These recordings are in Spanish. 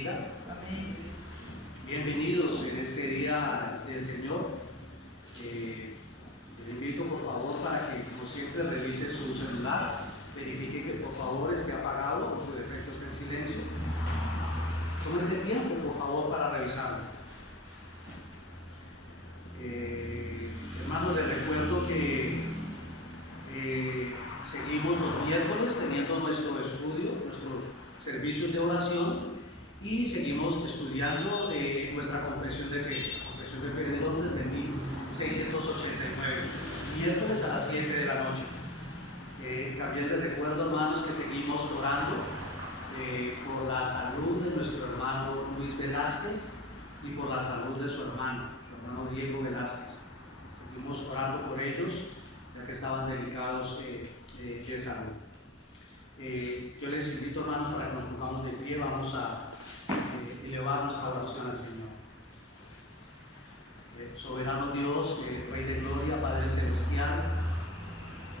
bendiga. Bienvenidos en este día del Señor. Le invito por favor para que, como siempre, revise su celular, verifique que por favor esté apagado o su defecto esté en silencio. Tome este tiempo por favor para revisarlo. Hermanos, les recuerdo que seguimos los miércoles teniendo nuestro estudio, nuestros servicios de oración, y seguimos estudiando nuestra confesión de fe, la confesión de fe de Londres de 1689, miércoles a las 7 de la noche. También les recuerdo, hermanos, que seguimos orando por la salud de nuestro hermano Luis Velázquez y por la salud de su hermano Diego Velázquez. Seguimos orando por ellos, ya que estaban delicados de salud. Yo les invito, hermanos, para que nos pongamos de pie. Vamos a elevar nuestra oración al Señor. Soberano Dios, Rey de Gloria, Padre Celestial,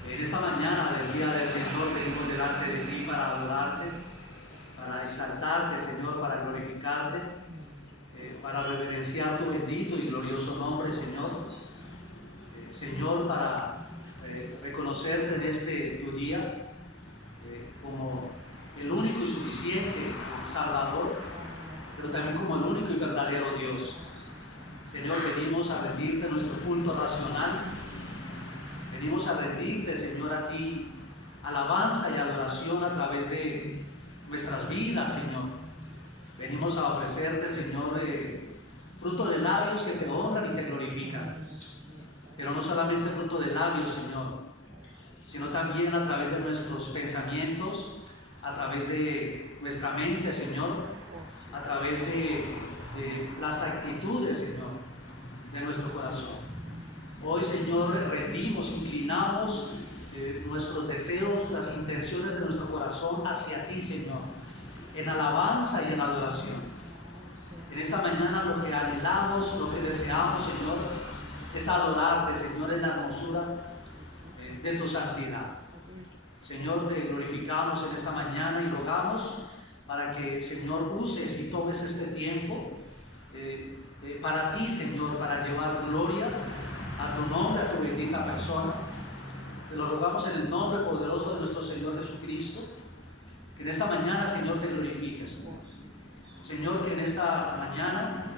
en esta mañana del día del Señor venimos delante de ti para adorarte, para exaltarte, Señor, para glorificarte, para reverenciar tu bendito y glorioso nombre, Señor. Señor, para reconocerte en este tu día como el único y suficiente Salvador, pero también como el único y verdadero Dios. Señor, venimos a rendirte nuestro culto racional, venimos a rendirte, Señor, a ti alabanza y adoración a través de nuestras vidas, Señor. Venimos a ofrecerte, Señor, fruto de labios que te honran y te glorifican, pero no solamente fruto de labios, Señor, sino también a través de nuestros pensamientos, a través de nuestra mente, Señor, a través de las actitudes, Señor, de nuestro corazón. Hoy, Señor, rendimos, inclinamos nuestros deseos, las intenciones de nuestro corazón hacia ti, Señor, en alabanza y en adoración. En esta mañana lo que anhelamos, lo que deseamos, Señor, es adorarte, Señor, en la hermosura de tu santidad. Señor, te glorificamos en esta mañana y rogamos para que, Señor, uses y tomes este tiempo para ti, Señor, para llevar gloria a tu nombre, a tu bendita persona. Te lo rogamos en el nombre poderoso de nuestro Señor Jesucristo, que en esta mañana, Señor, te glorifiques. Señor, que en esta mañana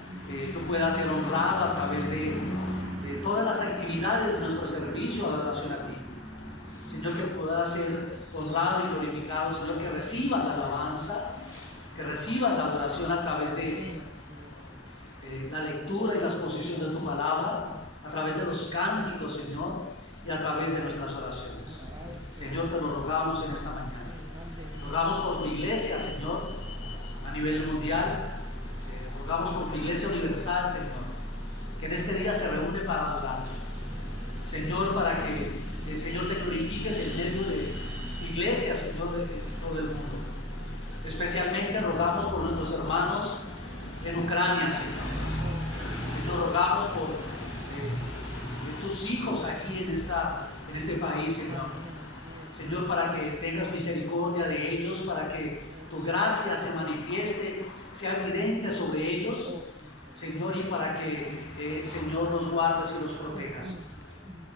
tú puedas ser honrado a través de todas las actividades de nuestro servicio de adoración a ti. Señor, que puedas ser honrado y glorificado. Señor, que recibas la alabanza, que recibas la adoración a través de la lectura y la exposición de tu palabra, a través de los cánticos, Señor, y a través de nuestras oraciones. Señor, te lo rogamos en esta mañana. Rogamos por tu iglesia, Señor, a nivel mundial. Rogamos por tu iglesia universal, Señor, que en este día se reúne para adorarte. Señor, para que el Señor te glorifiques en medio de tu iglesia, Señor, de todo el mundo. Especialmente rogamos por nuestros hermanos en Ucrania, Señor. Señor, rogamos por tus hijos aquí en este país, Señor. Señor, para que tengas misericordia de ellos, para que tu gracia se manifieste, sea evidente sobre ellos, Señor, y para que, Señor, los guardes y los protejas.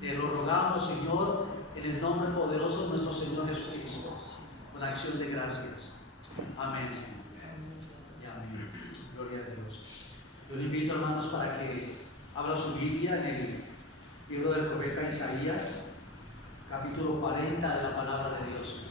Te lo rogamos, Señor, en el nombre poderoso de nuestro Señor Jesucristo, con la acción de gracias. Amén, Señor. Y amén. Gloria a Dios. Yo le invito, hermanos, para que abra su Biblia en el libro del profeta Isaías, capítulo 40 de la palabra de Dios.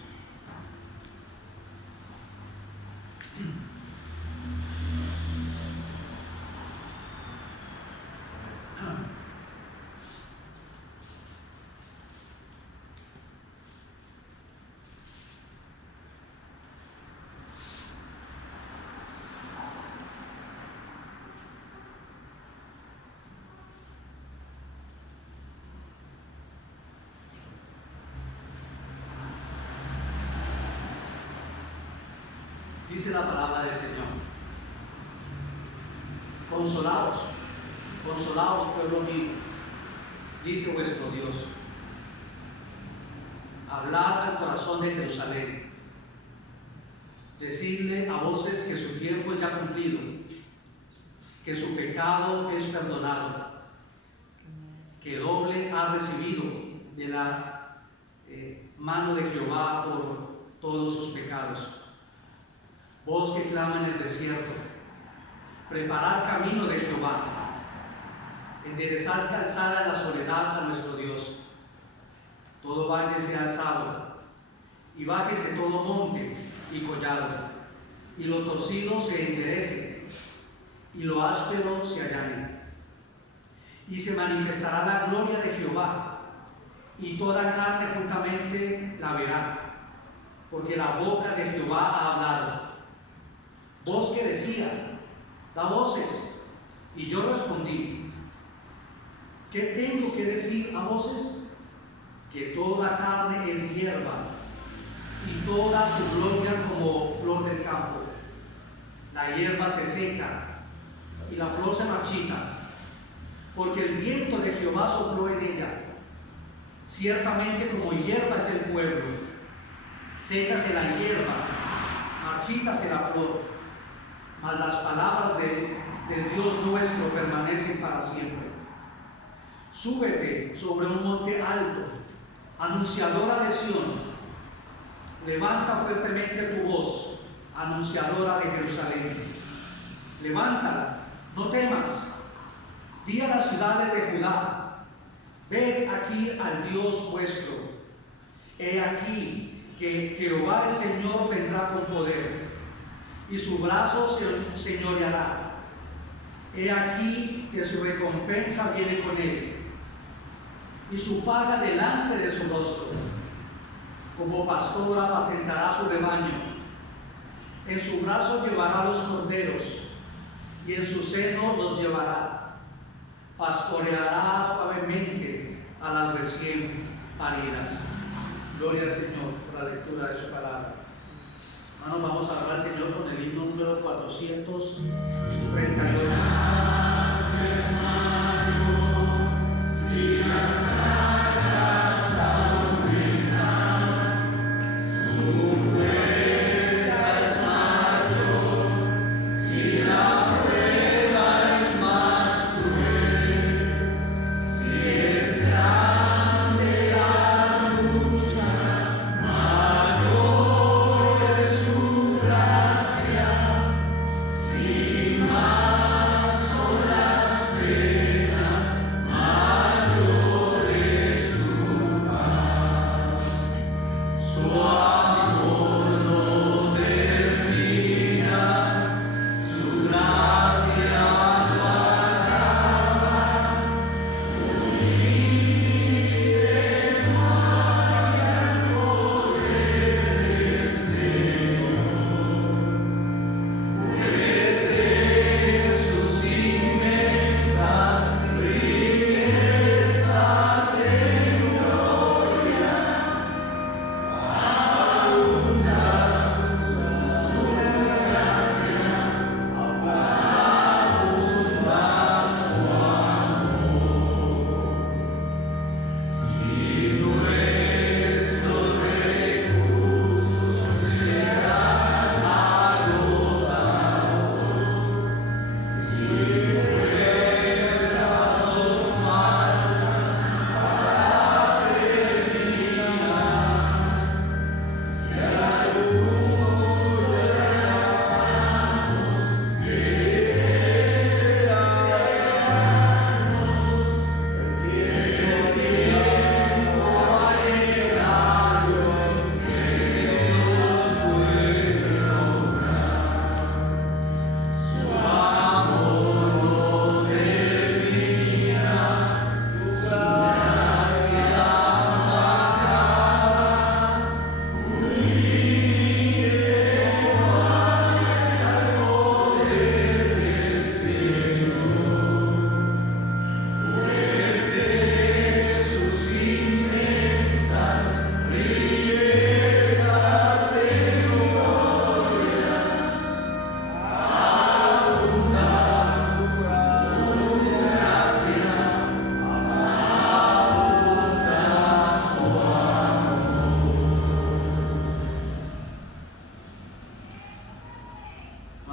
Dice la palabra del Señor: consolaos, consolaos, pueblo mío, dice vuestro Dios. Hablad al corazón de Jerusalén decirle a voces que su tiempo es ya cumplido, que su pecado es perdonado, que doble ha recibido de la mano de Jehová por todos sus pecados. Voz que clama en el desierto: preparad camino de Jehová, enderezad calzada en la soledad a nuestro Dios. Todo valle sea alzado, y bájese todo monte y collado, y lo torcido se enderece, y lo áspero se allane. Y se manifestará la gloria de Jehová, y toda carne juntamente la verá, porque la boca de Jehová ha hablado. Voz que decía: da voces. Y yo respondí: ¿qué tengo que decir a voces? Que toda carne es hierba, y toda su gloria como flor del campo. La hierba se seca, y la flor se marchita, porque el viento de Jehová sopló en ella. Ciertamente como hierba es el pueblo, sécase la hierba, marchítase la flor, mas las palabras del Dios nuestro permanecen para siempre. Súbete sobre un monte alto, anunciadora de Sión. Levanta fuertemente tu voz, anunciadora de Jerusalén. Levántala, no temas. Di a las ciudades de Judá: ved aquí al Dios vuestro. He aquí que Jehová el Señor vendrá con poder, y su brazo se señoreará. He aquí que su recompensa viene con él, y su paga delante de su rostro. Como pastora apacentará su rebaño. En su brazo llevará los corderos, y en su seno los llevará. Pastoreará suavemente a las recién paridas. Gloria al Señor por la lectura de su palabra. Hermanos, vamos a hablar al Señor con el himno número 438. Sin más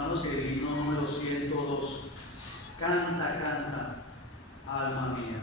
Hermanos, el himno número 102. Canta, canta, alma mía.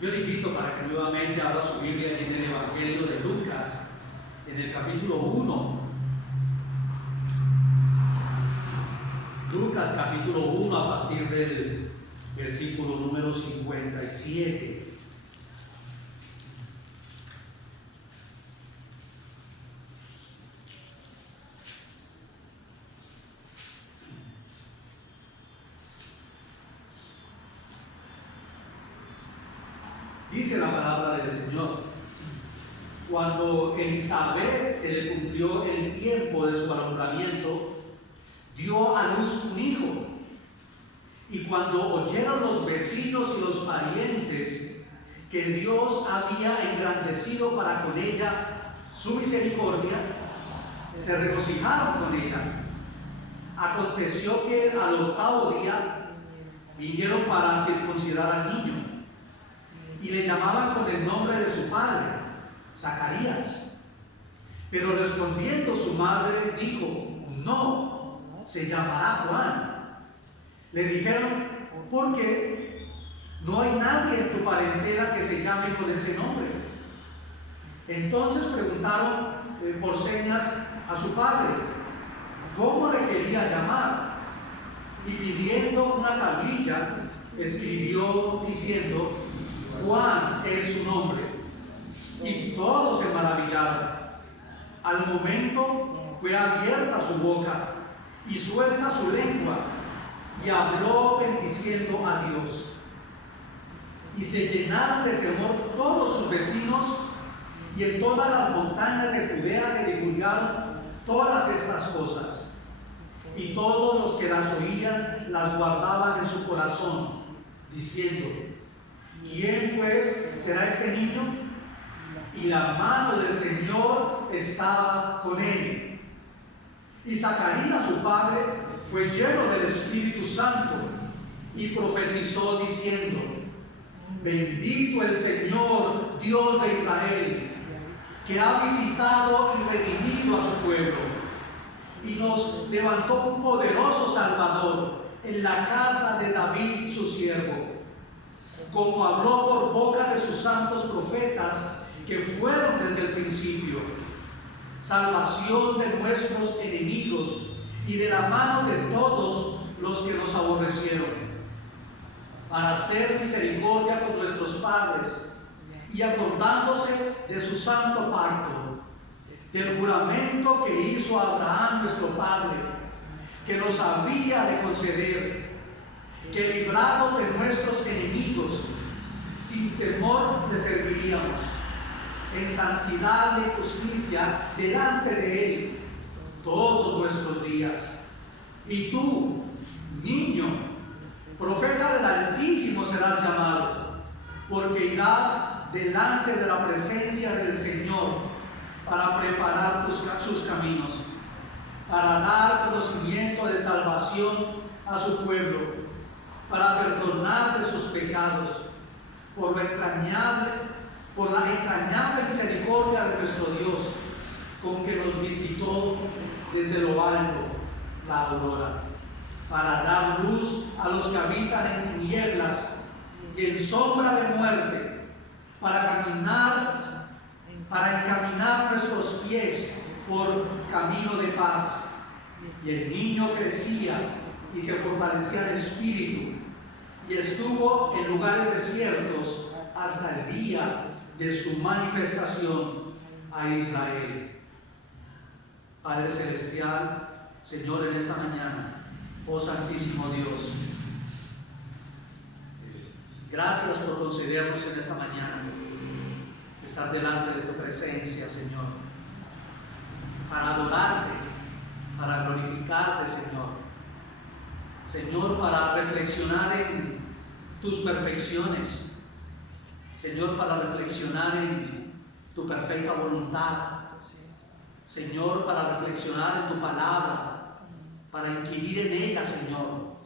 Yo le invito para que nuevamente abra su Biblia en el Evangelio de Lucas, en el capítulo 1. Lucas capítulo 1 a partir del versículo número 57. Dice la palabra del Señor: cuando Elizabeth se le cumplió el tiempo de su alumbramiento, dio a luz un hijo. Y cuando oyeron los vecinos y los parientes que Dios había engrandecido para con ella su misericordia, se regocijaron con ella. Aconteció que al octavo día vinieron para circuncidar al niño, y le llamaban con el nombre de su padre, Zacarías. Pero respondiendo su madre dijo: no, se llamará Juan. Le dijeron: ¿por qué? No hay nadie en tu parentela que se llame con ese nombre. Entonces preguntaron por señas a su padre cómo le quería llamar, y pidiendo una tablilla escribió diciendo: Juan es su nombre. Y todos se maravillaron. Al momento fue abierta su boca y suelta su lengua, y habló bendiciendo a Dios. Y se llenaron de temor todos sus vecinos, y en todas las montañas de Judea se divulgaron todas estas cosas. Y todos los que las oían las guardaban en su corazón, diciendo: ¿quién pues será este niño? Y la mano del Señor estaba con él. Y Zacarías, su padre, fue lleno del Espíritu Santo y profetizó diciendo: bendito el Señor, Dios de Israel, que ha visitado y redimido a su pueblo, y nos levantó un poderoso Salvador en la casa de David su siervo, como habló por boca de sus santos profetas que fueron desde el principio, salvación de nuestros enemigos y de la mano de todos los que nos aborrecieron, para hacer misericordia con nuestros padres y acordándose de su santo pacto, del juramento que hizo a Abraham nuestro padre, que nos había de conceder, que librados de nuestros enemigos, sin temor le serviríamos, en santidad y justicia delante de Él todos nuestros días. Y tú, niño, profeta del Altísimo serás llamado, porque irás delante de la presencia del Señor para preparar sus caminos, para dar conocimiento de salvación a su pueblo, para perdonar de sus pecados, por la entrañable misericordia de nuestro Dios, con que nos visitó desde lo alto la aurora, para dar luz a los que habitan en tinieblas y en sombra de muerte, para encaminar nuestros pies por camino de paz. Y el niño crecía y se fortalecía en espíritu, y estuvo en lugares desiertos hasta el día de su manifestación a Israel. Padre Celestial, Señor, en esta mañana, oh Santísimo Dios, gracias por concedernos en esta mañana estar delante de tu presencia, Señor, para adorarte, para glorificarte, Señor. Señor, para reflexionar en tus perfecciones. Señor, para reflexionar en tu perfecta voluntad. Señor, para reflexionar en tu palabra, para inquirir en ella, Señor,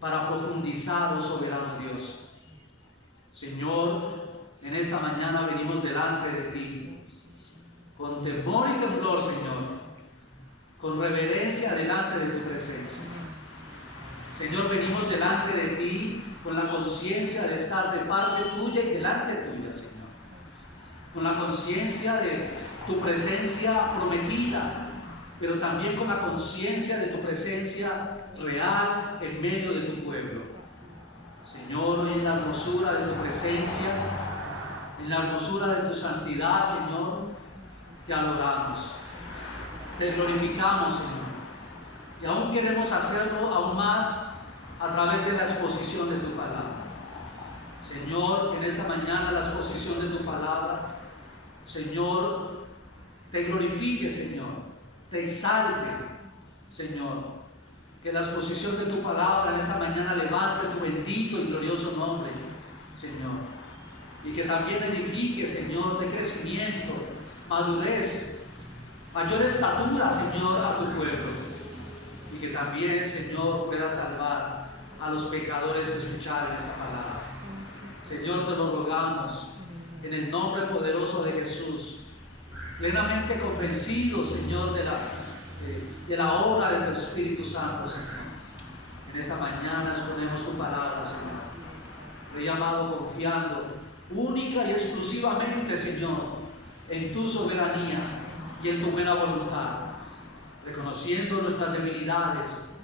para profundizar, oh soberano Dios. Señor, en esta mañana venimos delante de ti, con temor y temblor, Señor, con reverencia delante de tu presencia. Señor, venimos delante de ti con la conciencia de estar de parte tuya y delante tuya, Señor. Con la conciencia de tu presencia prometida, pero también con la conciencia de tu presencia real en medio de tu pueblo. Señor, hoy en la hermosura de tu presencia, en la hermosura de tu santidad, Señor, te adoramos, te glorificamos, Señor. Y aún queremos hacerlo aún más a través de la exposición de tu palabra. Señor, que en esta mañana la exposición de tu palabra, Señor, te glorifique, Señor, te exalte, Señor. Que la exposición de tu palabra en esta mañana levante tu bendito y glorioso nombre, Señor. Y que también edifique, Señor, de crecimiento, madurez, mayor estatura, Señor, a tu pueblo. Y que también, Señor, pueda salvar a los pecadores que escucharon esta palabra. Señor, te lo rogamos en el nombre poderoso de Jesús, plenamente convencidos, Señor, de la obra de tu Espíritu Santo, Señor. En esta mañana exponemos tu palabra, Señor. Te he llamado confiando única y exclusivamente, Señor, en tu soberanía y en tu buena voluntad, reconociendo nuestras debilidades,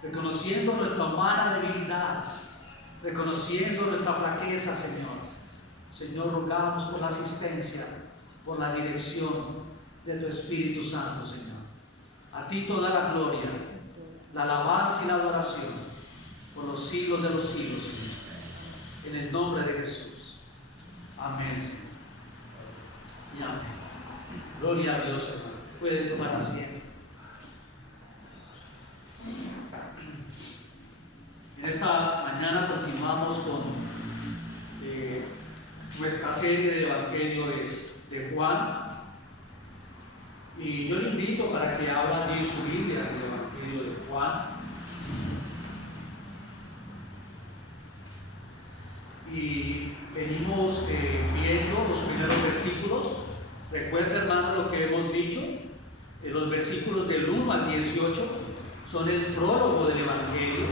reconociendo nuestra humana debilidad, reconociendo nuestra flaqueza, Señor. Señor, rogamos por la asistencia, por la dirección de tu Espíritu Santo, Señor. A ti toda la gloria, la alabanza y la adoración por los siglos de los siglos, Señor. En el nombre de Jesús. Amén, Señor. Y amén. Gloria a Dios, hermano. Puede tomar asiento. esta mañana continuamos con nuestra serie del Evangelio de Juan. Y yo le invito para que abra allí su Biblia del Evangelio de Juan. Y venimos viendo los primeros versículos. Recuerda, hermano, lo que hemos dicho. Los versículos del 1 al 18 son el prólogo del Evangelio.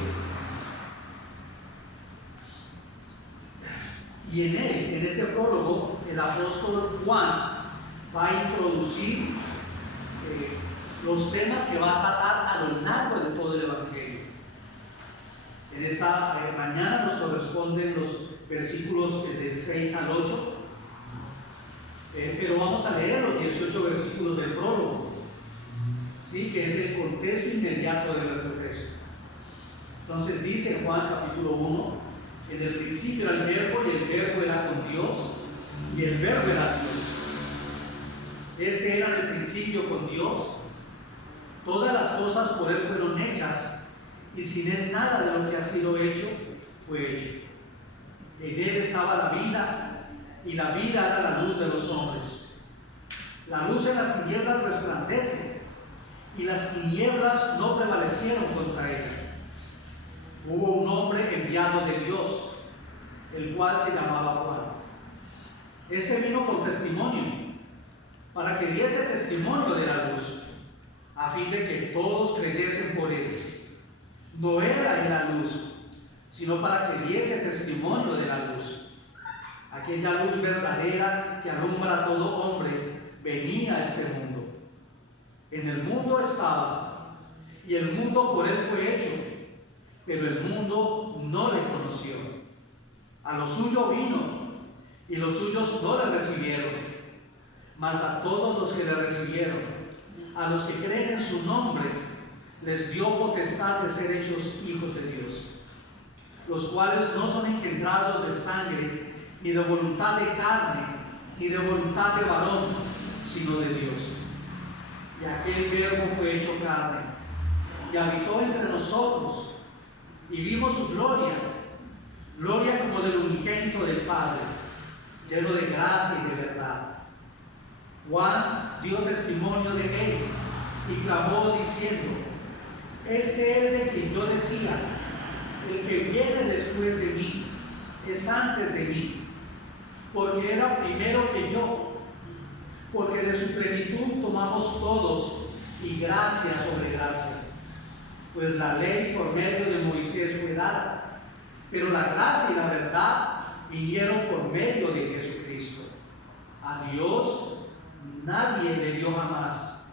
Y en él, en este prólogo, el apóstol Juan va a introducir los temas que va a tratar a lo largo de todo el Evangelio. En esta mañana nos corresponden los versículos del 6 al 8, pero vamos a leer los 18 versículos del prólogo, ¿sí? Que es el contexto inmediato de nuestro texto. Entonces dice Juan capítulo 1: en el principio era el verbo, y el verbo era con Dios, y el verbo era Dios. Este era en el principio con Dios. Todas las cosas por él fueron hechas, y sin él nada de lo que ha sido hecho fue hecho. En él estaba la vida, y la vida era la luz de los hombres. La luz en las tinieblas resplandece, y las tinieblas no prevalecieron contra ella. Hubo un hombre enviado de Dios, el cual se llamaba Juan. Este vino por testimonio, para que diese testimonio de la luz, a fin de que todos creyesen por él. No era en la luz, sino para que diese testimonio de la luz. Aquella luz verdadera que alumbra a todo hombre venía a este mundo. En el mundo estaba, y el mundo por él fue hecho, pero el mundo no le conoció. A lo suyo vino, y los suyos no le recibieron. Mas a todos los que le recibieron, a los que creen en su nombre, les dio potestad de ser hechos hijos de Dios, los cuales no son engendrados de sangre, ni de voluntad de carne, ni de voluntad de varón, sino de Dios. Y aquel verbo fue hecho carne, y habitó entre nosotros, y vimos su gloria, gloria como del unigénito del Padre, lleno de gracia y de verdad. Juan dio testimonio de él, y clamó diciendo: este es de quien yo decía, el que viene después de mí es antes de mí, porque era primero que yo, porque de su plenitud tomamos todos, y gracia sobre gracia. Pues la ley por medio de Moisés fue dada, pero la gracia y la verdad vinieron por medio de Jesucristo. A Dios nadie le dio jamás.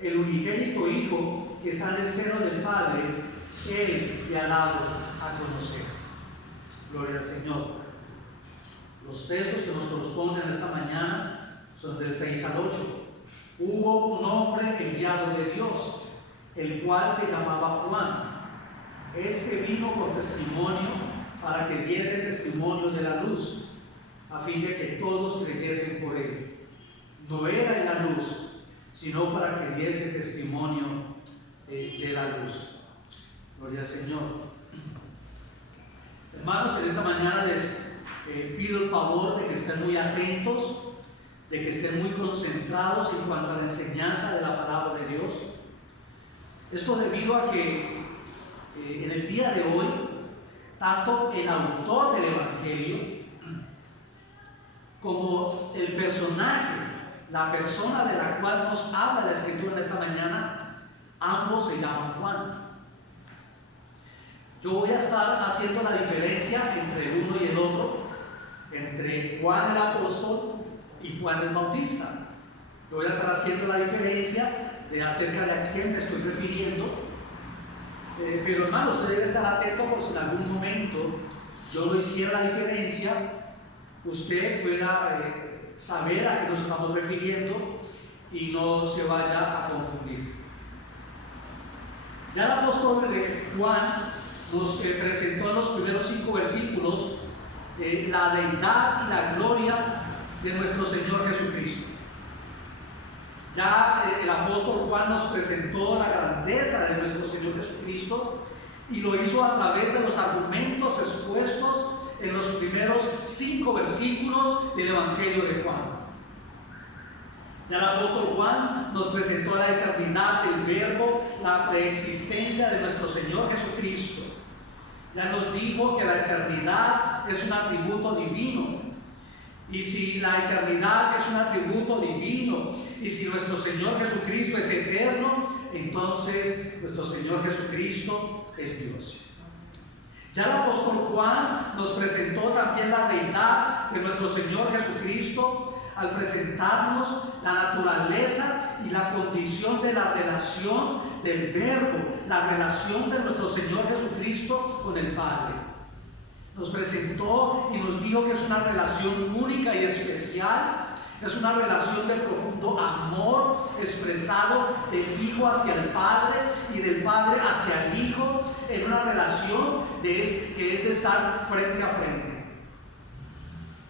El unigénito Hijo que está en el seno del Padre, Él le ha dado a conocer. Gloria al Señor. Los textos que nos corresponden esta mañana son del 6 al 8. Hubo un hombre enviado de Dios, el cual se llamaba Juan. Este vino por testimonio, para que diese testimonio de la luz, a fin de que todos creyesen por él. No era en la luz, sino para que diese testimonio de la luz. Gloria al Señor. Hermanos, en esta mañana les pido el favor de que estén muy atentos, de que estén muy concentrados en cuanto a la enseñanza de la palabra de Dios. Esto debido a que en el día de hoy, tanto el autor del Evangelio como el personaje, la persona de la cual nos habla la Escritura en esta mañana, ambos se llaman Juan. Yo voy a estar haciendo la diferencia entre el uno y el otro, entre Juan el apóstol y Juan el Bautista. Yo voy a estar haciendo la diferencia de acerca de a quién me estoy refiriendo. Pero hermano, usted debe estar atento por si en algún momento yo no hiciera la diferencia, usted pueda saber a qué nos estamos refiriendo y no se vaya a confundir. Ya el apóstol Juan nos presentó en los primeros 5 versículos la deidad y la gloria de nuestro Señor Jesucristo. Ya el apóstol Juan nos presentó la grandeza de nuestro Señor Jesucristo y lo hizo a través de los argumentos primeros 5 versículos del Evangelio de Juan. Ya el apóstol Juan nos presentó la eternidad del Verbo, la preexistencia de nuestro Señor Jesucristo. Ya nos dijo que la eternidad es un atributo divino. Y si la eternidad es un atributo divino, y si nuestro Señor Jesucristo es eterno, entonces nuestro Señor Jesucristo es Dios. Ya el apóstol Juan nos presentó también la deidad de nuestro Señor Jesucristo al presentarnos la naturaleza y la condición de la relación del Verbo, la relación de nuestro Señor Jesucristo con el Padre. Nos presentó y nos dijo que es una relación única y especial. Es una relación de profundo amor expresado del Hijo hacia el Padre y del Padre hacia el Hijo, en una relación que es de estar frente a frente.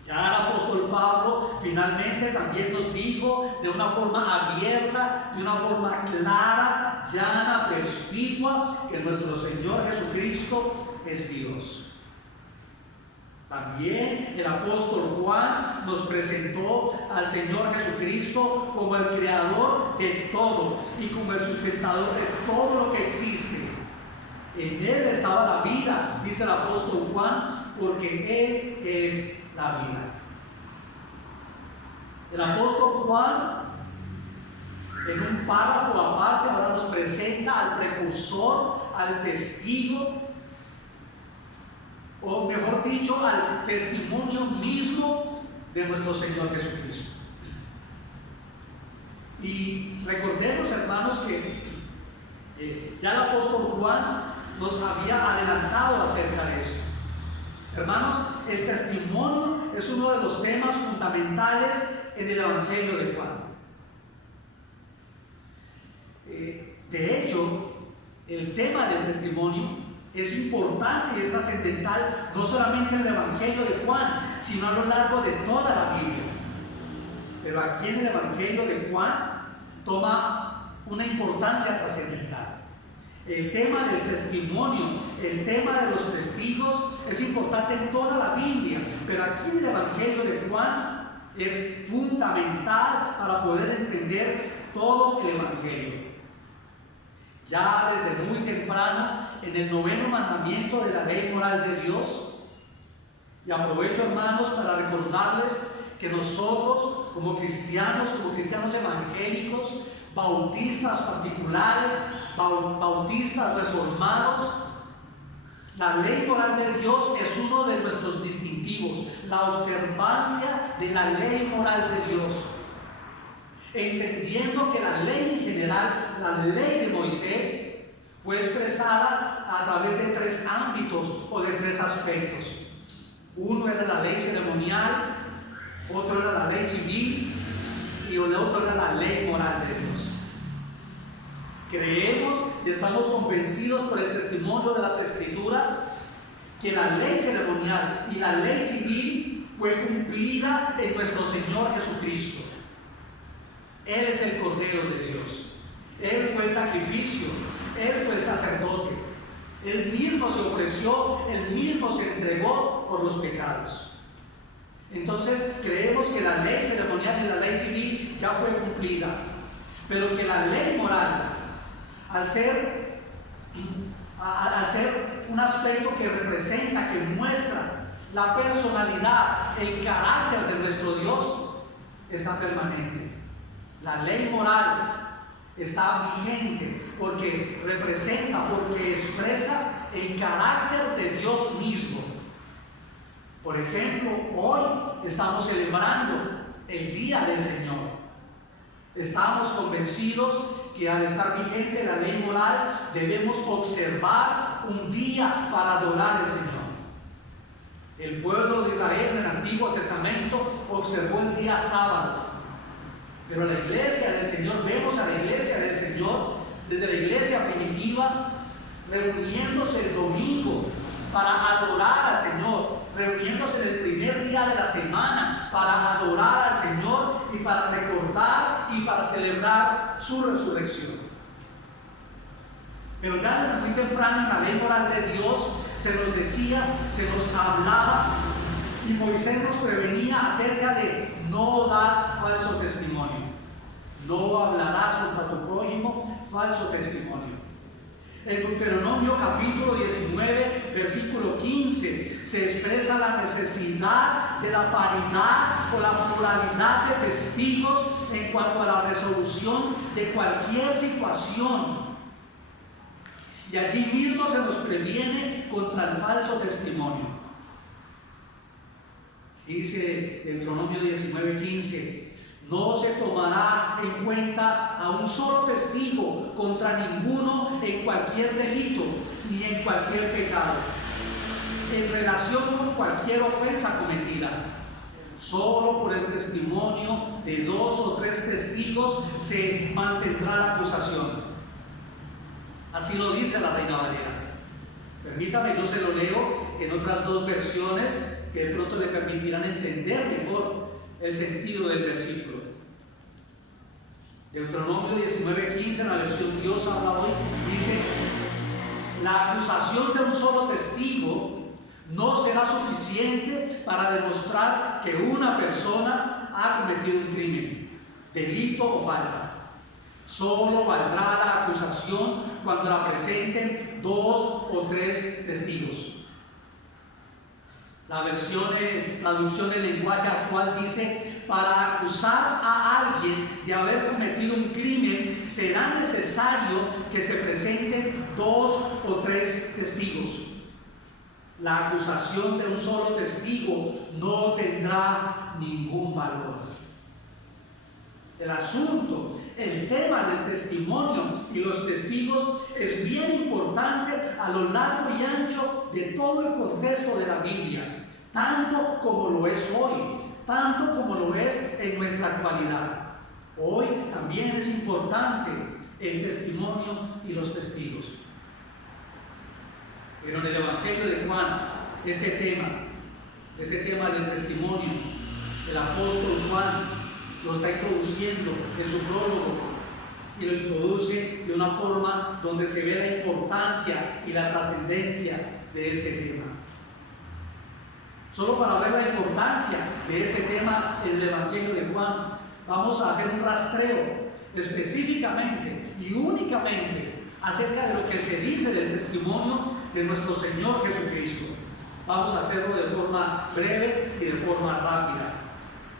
Ya el apóstol Pablo finalmente también nos dijo de una forma abierta, de una forma clara, llana, perspicua, que nuestro Señor Jesucristo es Dios. También el apóstol Juan nos presentó al Señor Jesucristo como el creador de todo y como el sustentador de todo lo que existe. En Él estaba la vida, dice el apóstol Juan, porque Él es la vida. El apóstol Juan, en un párrafo aparte, ahora nos presenta al precursor, al testigo, o mejor dicho, al testimonio mismo de nuestro Señor Jesucristo. Y recordemos, hermanos, que ya el apóstol Juan nos había adelantado acerca de esto. Hermanos, el testimonio es uno de los temas fundamentales en el Evangelio de Juan. De hecho, el tema del testimonio es importante y es trascendental no solamente en el Evangelio de Juan, sino a lo largo de toda la Biblia. Pero aquí en el Evangelio de Juan toma una importancia trascendental. El tema del testimonio, el tema de los testigos es importante en toda la Biblia, pero aquí en el Evangelio de Juan es fundamental para poder entender todo el Evangelio. Ya desde muy temprano, en el 9º mandamiento de la ley moral de Dios, y aprovecho, hermanos, para recordarles que nosotros como cristianos evangélicos, bautistas particulares, bautistas reformados, la ley moral de Dios es uno de nuestros distintivos, la observancia de la ley moral de Dios. Entendiendo que la ley en general, la ley de Moisés, fue expresada a través de 3 ámbitos o de 3 aspectos. Uno era la ley ceremonial, otro era la ley civil y el otro era la ley moral de Dios. Creemos y estamos convencidos por el testimonio de las Escrituras que la ley ceremonial y la ley civil fue cumplida en nuestro Señor Jesucristo. Él es el Cordero de Dios. Él fue el sacrificio. Él fue el sacerdote. Él mismo se ofreció, Él mismo se entregó por los pecados. Entonces creemos que la ley ceremonial y la ley civil ya fue cumplida, pero que la ley moral, al ser un aspecto que representa, que muestra la personalidad, el carácter de nuestro Dios, está permanente. La ley moral está vigente porque representa, porque expresa el carácter de Dios mismo. Por ejemplo, hoy estamos celebrando el Día del Señor. Estamos convencidos que al estar vigente la ley moral debemos observar un día para adorar al Señor. El pueblo de Israel en el Antiguo Testamento observó el día sábado. Pero la iglesia del Señor, vemos a la iglesia del Señor desde la iglesia primitiva reuniéndose el domingo para adorar al Señor, reuniéndose en el primer día de la semana para adorar al Señor y para recordar y para celebrar su resurrección. Pero ya desde muy temprano en la ley moral de Dios se nos decía, se nos hablaba Y Moisés nos prevenía acerca de no dar falso testimonio. No hablarás contra tu prójimo falso testimonio. En Deuteronomio capítulo 19, versículo 15, se expresa la necesidad de la paridad o la pluralidad de testigos en cuanto a la resolución de cualquier situación. Y allí mismo se nos previene contra el falso testimonio. Dice Deuteronomio 19:15: no se tomará en cuenta a un solo testigo contra ninguno en cualquier delito ni en cualquier pecado, en relación con cualquier ofensa cometida. Solo por el testimonio de 2 o 3 testigos se mantendrá la acusación. Así lo dice la Reina Valera. Permítame, yo se lo leo en otras 2 versiones que de pronto le permitirán entender mejor el sentido del versículo. Deuteronomio 19:15, en la versión Dios habla hoy, dice: la acusación de un solo testigo no será suficiente para demostrar que una persona ha cometido un crimen, delito o falta. Solo valdrá la acusación cuando la presenten 2 o 3 testigos. La versión de traducción del lenguaje actual dice: para acusar a alguien de haber cometido un crimen será necesario que se presenten 2 o 3 testigos. La acusación de un solo testigo no tendrá ningún valor. El asunto, el tema del testimonio y los testigos es bien importante a lo largo y ancho de todo el contexto de la Biblia, tanto como lo es hoy, tanto como lo es en nuestra actualidad. Hoy también es importante el testimonio y los testigos. Pero en el Evangelio de Juan, este tema del testimonio, el apóstol Juan lo está introduciendo en su prólogo, y lo introduce de una forma donde se ve la importancia y la trascendencia de este tema. Solo para ver la importancia de este tema en el Evangelio de Juan, vamos a hacer un rastreo específicamente y únicamente acerca de lo que se dice del testimonio de nuestro Señor Jesucristo. Vamos a hacerlo de forma breve y de forma rápida.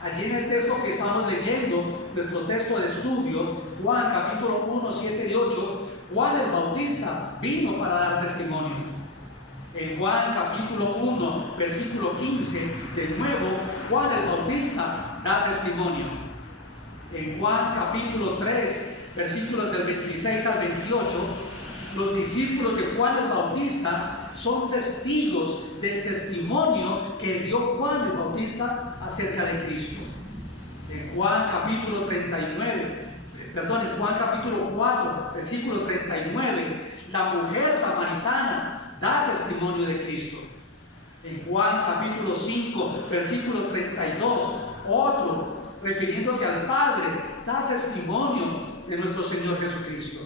Allí en el texto que estamos leyendo, nuestro texto de estudio, Juan capítulo 1, 7 y 8, Juan el Bautista vino para dar testimonio. En Juan capítulo 1, versículo 15, de nuevo, Juan el Bautista da testimonio. En Juan capítulo 3, versículos del 26 al 28, los discípulos de Juan el Bautista son testigos del testimonio que dio Juan el Bautista acerca de Cristo. En Juan capítulo 4, versículo 39, la mujer samaritana da testimonio de Cristo. En Juan capítulo 5, versículo 32, otro, refiriéndose al Padre, da testimonio de nuestro Señor Jesucristo.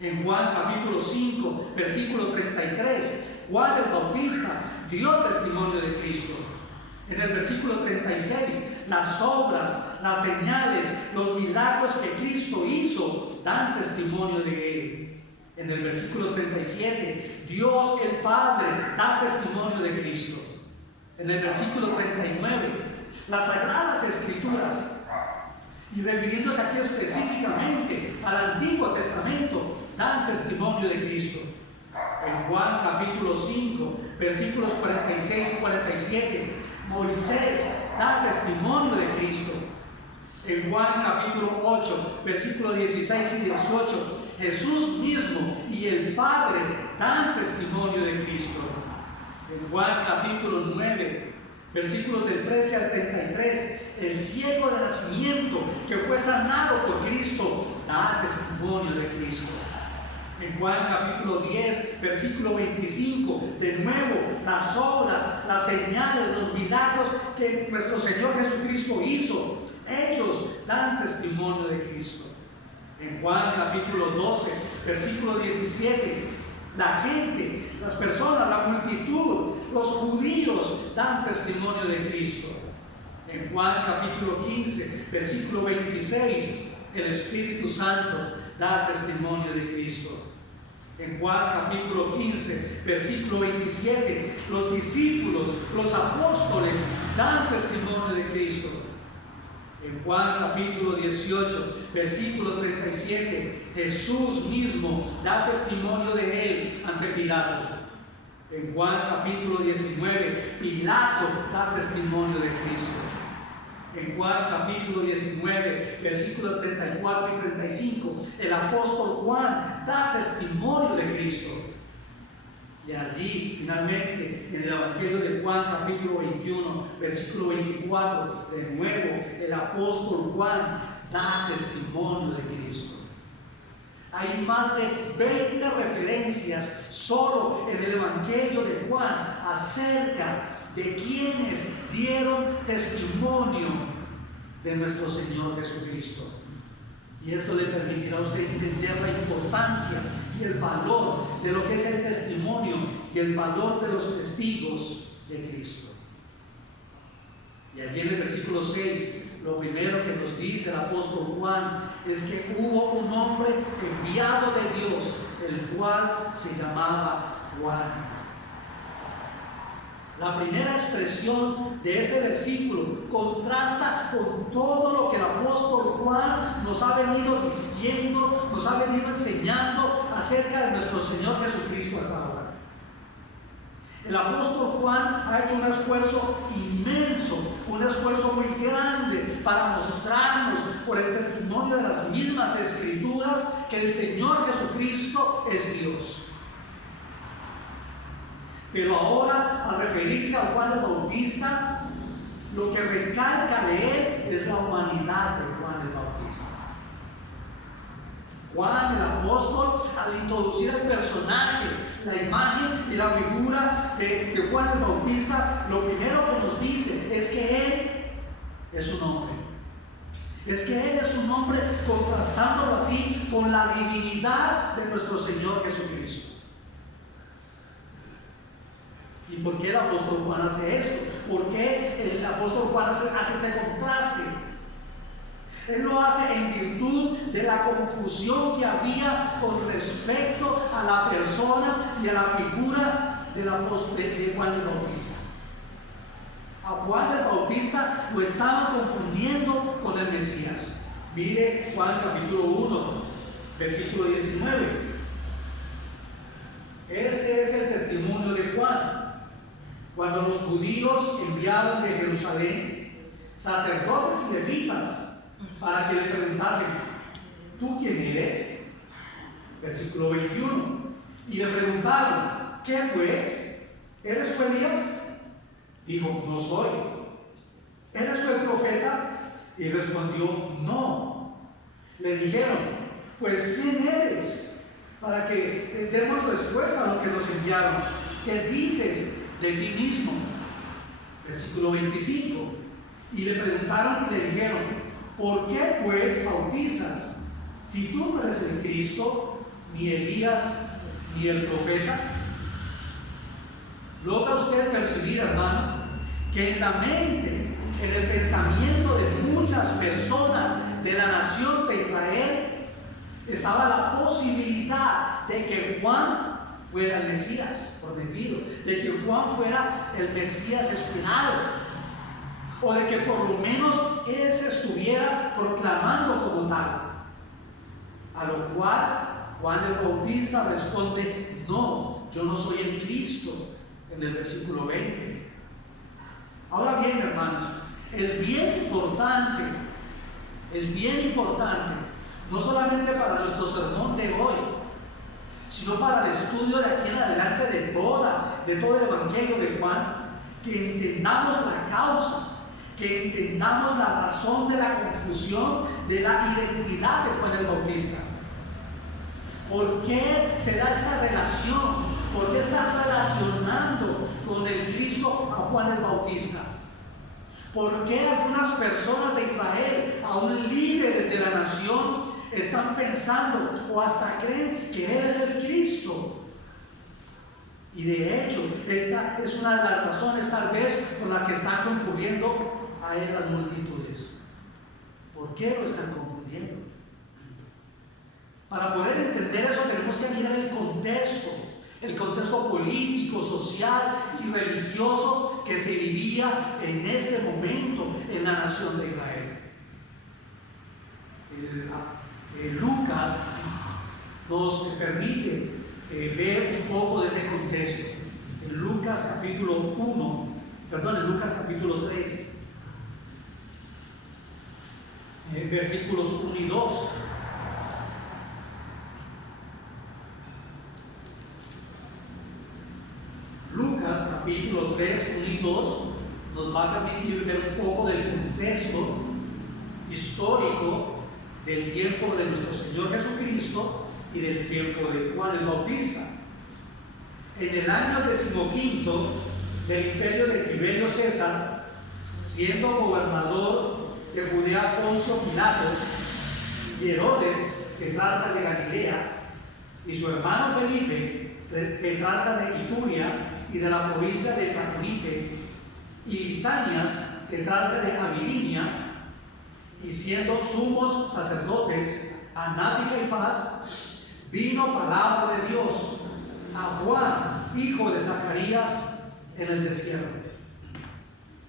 En Juan capítulo 5, versículo 33, Juan el Bautista dio testimonio de Cristo. En el versículo 36, las obras, las señales, los milagros que Cristo hizo dan testimonio de Él. En el versículo 37, Dios el Padre da testimonio de Cristo. En el versículo 39, las Sagradas Escrituras, y refiriéndose aquí específicamente al Antiguo Testamento, dan testimonio de Cristo. En Juan capítulo 5, versículos 46 y 47, Moisés da testimonio de Cristo. En Juan capítulo 8, versículos 16 y 18, Jesús mismo y el Padre dan testimonio de Cristo. En Juan capítulo 9, versículos del 13 al 33, el ciego de nacimiento que fue sanado por Cristo da testimonio de Cristo. En Juan capítulo 10, versículo 25, de nuevo, las obras, las señales, los milagros que nuestro Señor Jesucristo hizo, ellos dan testimonio de Cristo. En Juan capítulo 12, versículo 17, la gente, las personas, la multitud, los judíos ríos dan testimonio de Cristo. En Juan capítulo 15, versículo 26, el Espíritu Santo da testimonio de Cristo. En Juan capítulo 15, versículo 27, los discípulos, los apóstoles dan testimonio de Cristo. En Juan capítulo 18, versículo 37, Jesús mismo da testimonio de él ante Pilato. En Juan capítulo 19, Pilato da testimonio de Cristo. En Juan capítulo 19, versículos 34 y 35, el apóstol Juan da testimonio de Cristo. Y allí, finalmente, en el Evangelio de Juan capítulo 21, versículo 24, de nuevo, el apóstol Juan da testimonio de Cristo. Hay más de 20 referencias solo en el Evangelio de Juan acerca de quienes dieron testimonio de nuestro Señor Jesucristo. Y esto le permitirá a usted entender la importancia y el valor de lo que es el testimonio y el valor de los testigos de Cristo. Y allí en el versículo 6, lo primero que nos dice el apóstol Juan es que hubo un hombre enviado de Dios, el cual se llamaba Juan. La primera expresión de este versículo contrasta con todo lo que el apóstol Juan nos ha venido diciendo, nos ha venido enseñando acerca de nuestro Señor Jesucristo hasta ahora. El apóstol Juan ha hecho un esfuerzo inmenso, un esfuerzo muy grande para mostrarnos por el testimonio de las mismas Escrituras que el Señor Jesucristo es Dios. Pero ahora, al referirse a Juan el Bautista, lo que recalca de él es la humanidad de Juan el Bautista. Juan el apóstol, al introducir el personaje, la imagen y la figura de Juan el Bautista, lo primero que nos dice es que él es un hombre. Es que él es un hombre, contrastándolo así con la divinidad de nuestro Señor Jesucristo. ¿Y por qué el apóstol Juan hace esto? ¿Por qué el apóstol Juan hace este contraste? Él lo hace en virtud de la confusión que había con respecto a la persona y a la figura de Juan el Bautista. A Juan el Bautista lo estaban confundiendo con el Mesías. Mire Juan capítulo 1, versículo 19. Este es el testimonio de Juan. Cuando los judíos enviaron de Jerusalén sacerdotes y levitas para que le preguntasen: ¿tú quién eres? Versículo 21. Y le preguntaron: ¿qué pues? ¿Eres tú Elías? Dijo: no soy. ¿Eres tú el profeta? Y respondió: no. Le dijeron: pues ¿quién eres? Para que demos respuesta a lo que nos enviaron. ¿Qué dices de ti mismo? Versículo 25. Y le preguntaron y le dijeron: ¿por qué pues bautizas si tú no eres el Cristo, ni Elías, ni el profeta? ¿Logra usted percibir, hermano, que en la mente, en el pensamiento de muchas personas de la nación de Israel estaba la posibilidad de que Juan fuera el Mesías prometido, de que Juan fuera el Mesías esperado, o de que por lo menos él se estuviera proclamando como tal? A lo cual Juan el Bautista responde: no, yo no soy el Cristo, en el versículo 20. Ahora bien, hermanos, es bien importante, no solamente para nuestro sermón de hoy, sino para el estudio de aquí en adelante de todo el Evangelio de Juan, que entendamos la causa, que entendamos la razón de la confusión de la identidad de Juan el Bautista. ¿Por qué se da esta relación? ¿Por qué está relacionando con el Cristo a Juan el Bautista? ¿Por qué algunas personas de Israel, aún líderes de la nación, están pensando o hasta creen que Él es el Cristo? Y de hecho, esta es una de las razones tal vez por la que están concurriendo a él las multitudes. ¿Por qué lo están confundiendo? Para poder entender eso tenemos que mirar el contexto político, social y religioso que se vivía en este momento en la nación de Israel. Lucas nos permite ver un poco de ese contexto. En Lucas capítulo 3, versículos 1 y 2. Lucas capítulo 3, 1 y 2 nos va a permitir ver un poco del contexto histórico del tiempo de nuestro Señor Jesucristo y del tiempo de Juan el Bautista. En el año 15 del imperio de Tiberio César, siendo gobernador de Judea Poncio Pilato, y Herodes, tetrarca de Galilea, y su hermano Felipe, tetrarca de Ituria y de la provincia de Traconite, y Lisanias, tetrarca de Abilinia, y siendo sumos sacerdotes Anás y Caifás, vino palabra de Dios a Juan, hijo de Zacarías, en el desierto.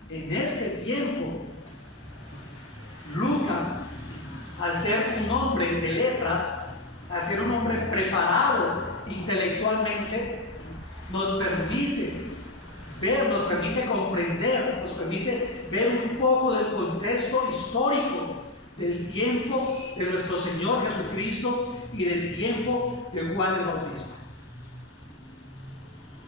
En este tiempo, Lucas, al ser un hombre de letras, al ser un hombre preparado intelectualmente, nos permite ver, nos permite comprender, nos permite ver un poco del contexto histórico del tiempo de nuestro Señor Jesucristo y del tiempo de Juan el Bautista.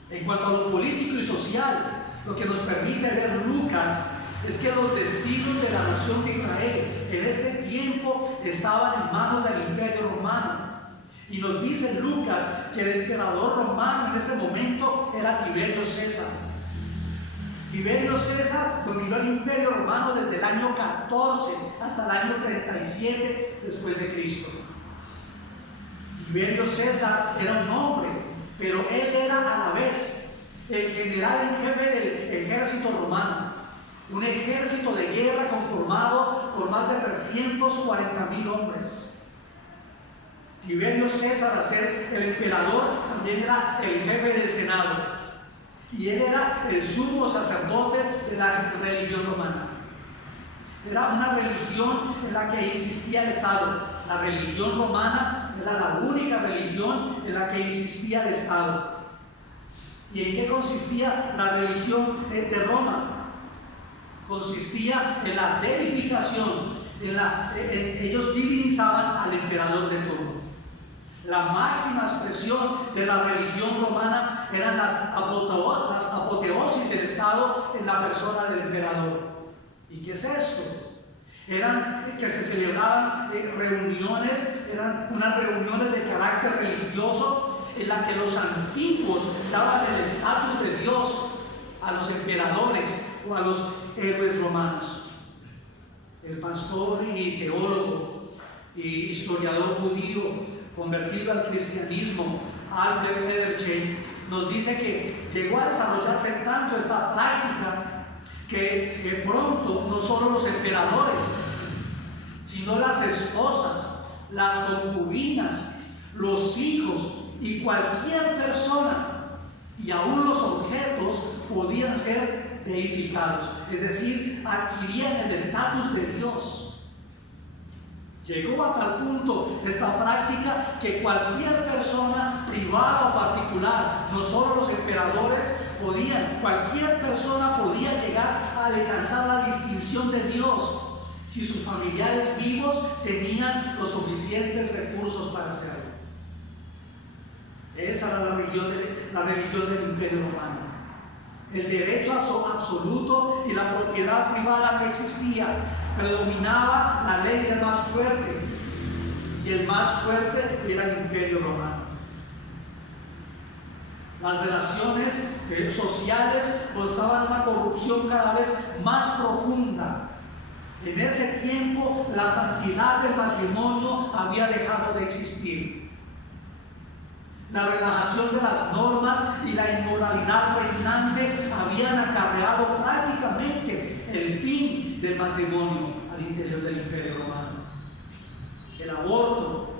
En cuanto a lo político y social, lo que nos permite ver Lucas es que los destinos de la nación de Israel en este tiempo estaban en manos del imperio romano. Y nos dice Lucas que el emperador romano en este momento era Tiberio César. Tiberio César dominó el imperio romano desde el año 14 hasta el año 37 después de Cristo. Tiberio César era un hombre, pero él era a la vez el general en jefe del ejército romano, un ejército de guerra conformado por más de 340,000 hombres. Tiberio César, al ser el emperador, también era el jefe del senado. Y él era el sumo sacerdote de la religión romana. Era una religión en la que existía el Estado. La religión romana era la única religión en la que existía el Estado. ¿Y en qué consistía la religión de Roma? Consistía en la deificación. Ellos divinizaban al emperador de turno. La máxima expresión de la religión romana eran las apoteosis del Estado en la persona del emperador. ¿Y qué es esto? Eran que se celebraban reuniones, eran unas reuniones de carácter religioso en las que los antiguos daban el estatus de Dios a los emperadores o a los héroes romanos. El pastor y teólogo y historiador judío convertido al cristianismo, Alfred Edersheim, nos dice que llegó a desarrollarse tanto esta práctica que pronto no solo los emperadores, sino las esposas, las concubinas, los hijos y cualquier persona y aún los objetos podían ser deificados, es decir, adquirían el estatus de Dios. Llegó a tal punto esta práctica que cualquier persona privada o particular, no solo los emperadores, cualquier persona podía llegar a alcanzar la distinción de Dios si sus familiares vivos tenían los suficientes recursos para hacerlo. Esa era la religión del imperio romano. El derecho absoluto y la propiedad privada no existía. Predominaba la ley del más fuerte, y el más fuerte era el imperio romano. Las relaciones sociales mostraban una corrupción cada vez más profunda. En ese tiempo la santidad del matrimonio había dejado de existir. La relajación de las normas y la inmoralidad reinante habían acarreado prácticamente el fin del matrimonio al interior del Imperio Romano. El aborto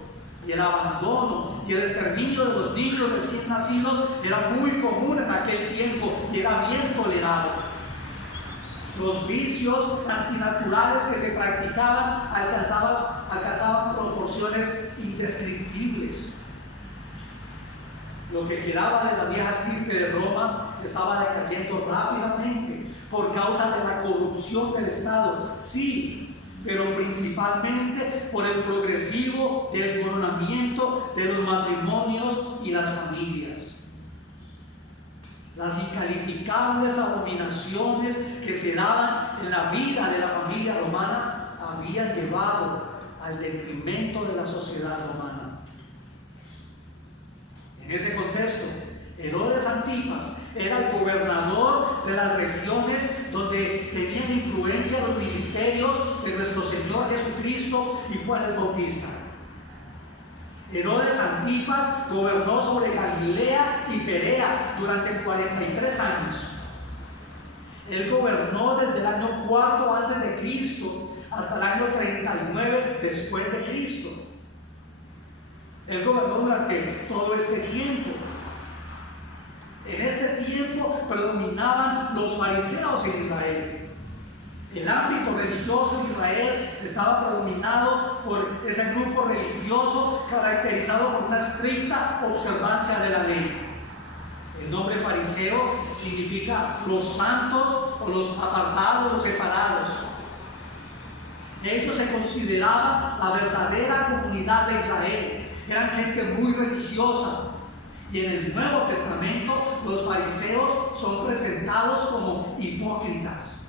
y el abandono y el exterminio de los niños recién nacidos era muy común en aquel tiempo y era bien tolerado. Los vicios antinaturales que se practicaban alcanzaban proporciones indescriptibles. Lo que quedaba de la vieja estirpe de Roma estaba decayendo rápidamente por causa de la corrupción del Estado, sí, pero principalmente por el progresivo desmoronamiento de los matrimonios y las familias. Las incalificables abominaciones que se daban en la vida de la familia romana habían llevado al detrimento de la sociedad romana. En ese contexto, Herodes Antipas era el gobernador de las regiones donde tenían influencia los ministerios de nuestro Señor Jesucristo y Juan el Bautista. Herodes Antipas gobernó sobre Galilea y Perea durante 43 años. Él gobernó desde el año 4 antes de Cristo hasta el año 39 después de Cristo. Él gobernó durante todo este tiempo. En este tiempo predominaban los fariseos en Israel. El ámbito religioso en Israel estaba predominado por ese grupo religioso caracterizado por una estricta observancia de la ley. El nombre fariseo significa los santos o los apartados, los separados. Ellos se consideraban la verdadera comunidad de Israel. Eran gente muy religiosa. Y en el Nuevo Testamento los fariseos son presentados como hipócritas.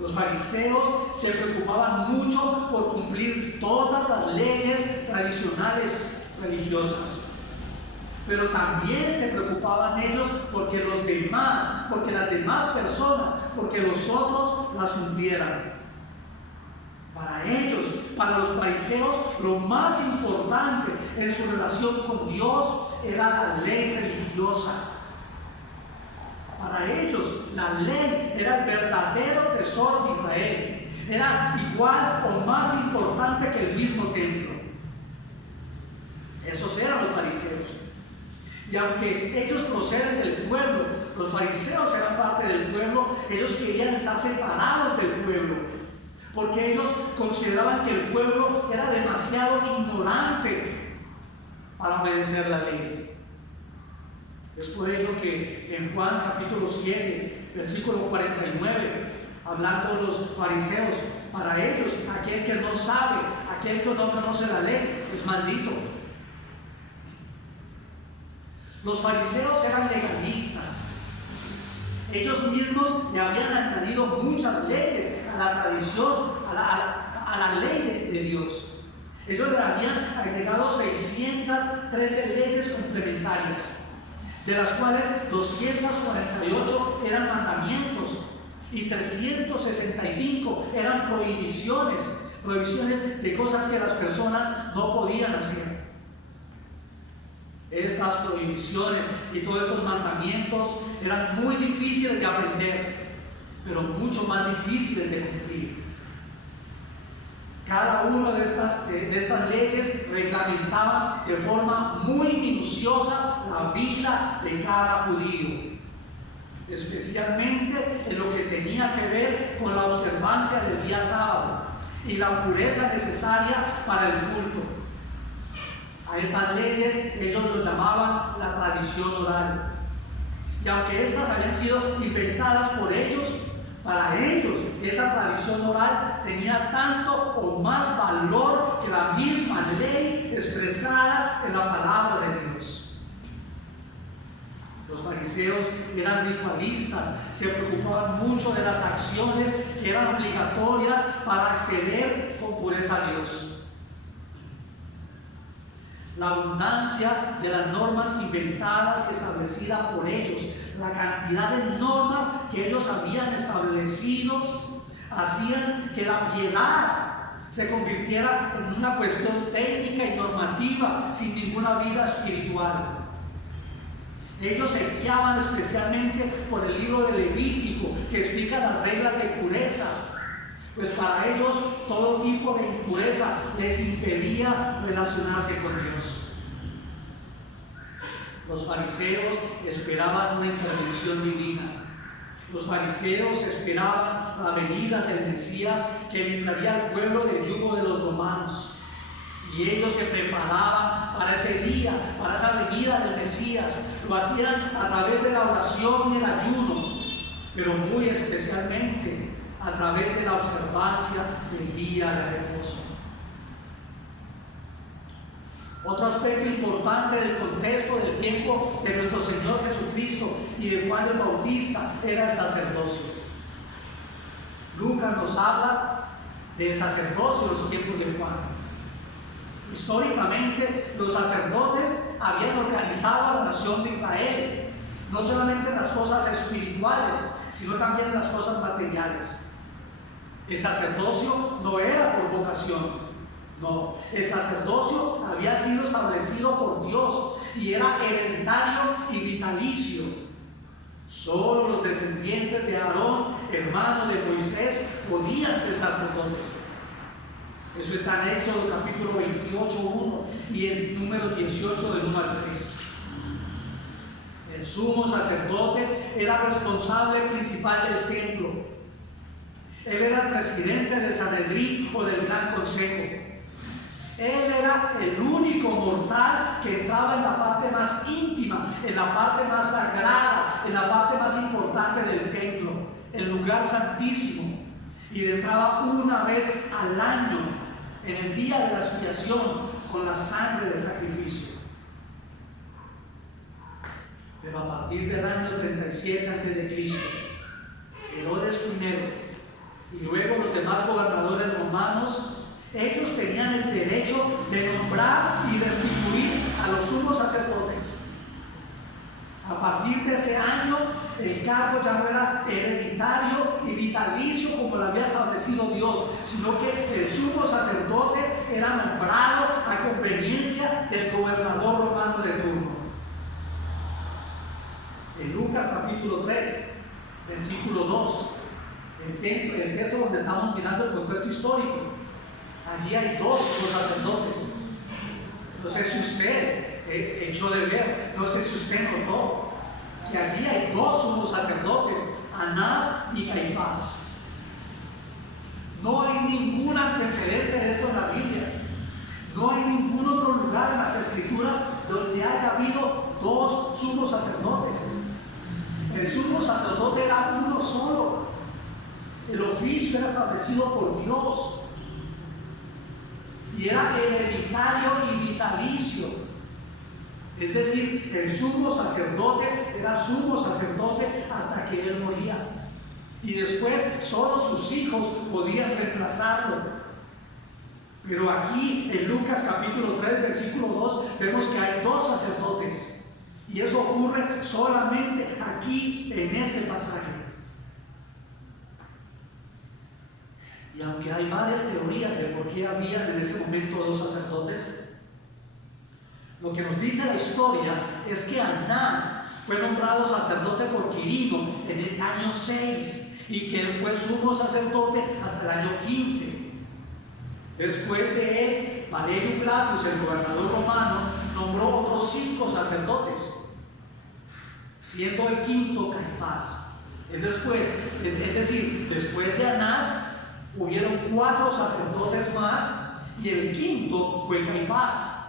Los fariseos se preocupaban mucho por cumplir todas las leyes tradicionales religiosas. Pero también se preocupaban ellos porque las demás personas, porque los otros las cumplieran. Para ellos, para los fariseos, lo más importante en su relación con Dios era la ley religiosa. Para ellos, la ley era el verdadero tesoro de Israel. Era igual o más importante que el mismo templo. Esos eran los fariseos. Y aunque ellos proceden del pueblo, los fariseos eran parte del pueblo, ellos querían estar separados del pueblo. Porque ellos consideraban que el pueblo era demasiado ignorante para obedecer la ley. Es por ello que en Juan capítulo 7, versículo 49, hablando de los fariseos, para ellos, aquel que no sabe, aquel que no conoce la ley, es maldito. Los fariseos eran legalistas. Ellos mismos le habían añadido muchas leyes a la tradición, a la ley de Dios. Ellos le habían agregado 613 leyes complementarias, de las cuales 248 eran mandamientos y 365 eran prohibiciones de cosas que las personas no podían hacer. Estas prohibiciones y todos estos mandamientos eran muy difíciles de aprender, pero mucho más difíciles de cumplir. Cada una de estas leyes reglamentaba de forma muy minuciosa la vida de cada judío, especialmente en lo que tenía que ver con la observancia del día sábado y la pureza necesaria para el culto. A estas leyes ellos lo llamaban la tradición oral. Y aunque estas habían sido inventadas por ellos, para ellos esa tradición oral tenía tanto o más valor que la misma ley expresada en la palabra de Dios. Los fariseos eran ritualistas, se preocupaban mucho de las acciones que eran obligatorias para acceder con pureza a Dios. La abundancia de las normas inventadas y establecidas por ellos, la cantidad de normas que ellos habían establecido, hacían que la piedad se convirtiera en una cuestión técnica y normativa sin ninguna vida espiritual. Ellos se guiaban especialmente por el libro de Levítico, que explica las reglas de pureza, pues para ellos todo tipo de impureza les impedía relacionarse con Dios. Los fariseos esperaban una intervención divina. Los fariseos esperaban la venida del Mesías que libraría al pueblo del yugo de los romanos. Y ellos se preparaban para ese día, para esa venida del Mesías. Lo hacían a través de la oración y el ayuno, pero muy especialmente a través de la observancia del día de reposo. Otro aspecto importante del contexto del tiempo de nuestro Señor Jesucristo y de Juan el Bautista era el sacerdocio. Lucas nos habla del sacerdocio en los tiempos de Juan. Históricamente, los sacerdotes habían organizado a la nación de Israel, no solamente en las cosas espirituales, sino también en las cosas materiales. El sacerdocio no era por vocación. No, el sacerdocio había sido establecido por Dios y era hereditario y vitalicio. Solo los descendientes de Aarón, hermano de Moisés, podían ser sacerdotes. Eso está en Éxodo capítulo 28:1 y en número 18 del 1 al 3. El sumo sacerdote era responsable principal del templo. Él era el presidente del Sanedrín o del Gran Consejo. Él era el único mortal que entraba en la parte más íntima, en la parte más sagrada, en la parte más importante del templo, el lugar santísimo. Y entraba una vez al año, en el día de la expiación, con la sangre del sacrificio. Pero a partir del año 37 a.C., Herodes I y luego los demás gobernadores romanos, ellos tenían el derecho de nombrar y destituir a los sumos sacerdotes. A partir de ese año, el cargo ya no era hereditario y vitalicio como lo había establecido Dios, sino que el sumo sacerdote era nombrado a conveniencia del gobernador romano de turno. En Lucas capítulo 3, versículo 2, el texto donde estamos mirando el contexto histórico, allí hay dos sacerdotes. No sé si usted echó de ver, no sé si usted notó que allí hay dos sumos sacerdotes, Anás y Caifás. No hay ningún antecedente de esto en la Biblia. No hay ningún otro lugar en las Escrituras donde haya habido dos sumos sacerdotes. El sumo sacerdote era uno solo. El oficio era establecido por Dios. Y era hereditario y vitalicio. Es decir, el sumo sacerdote era sumo sacerdote hasta que él moría. Y después solo sus hijos podían reemplazarlo. Pero aquí en Lucas capítulo 3, versículo 2, vemos que hay dos sacerdotes. Y eso ocurre solamente aquí en este pasaje. Y aunque hay varias teorías de por qué había en ese momento dos sacerdotes, lo que nos dice la historia es que Anás fue nombrado sacerdote por Quirino en el año 6 y que él fue sumo sacerdote hasta el año 15. Después de él, Valerio Platus, el gobernador romano, nombró otros 5 sacerdotes, siendo el quinto Caifás. Es decir, después de Anás hubieron 4 sacerdotes más y el quinto fue Caifás.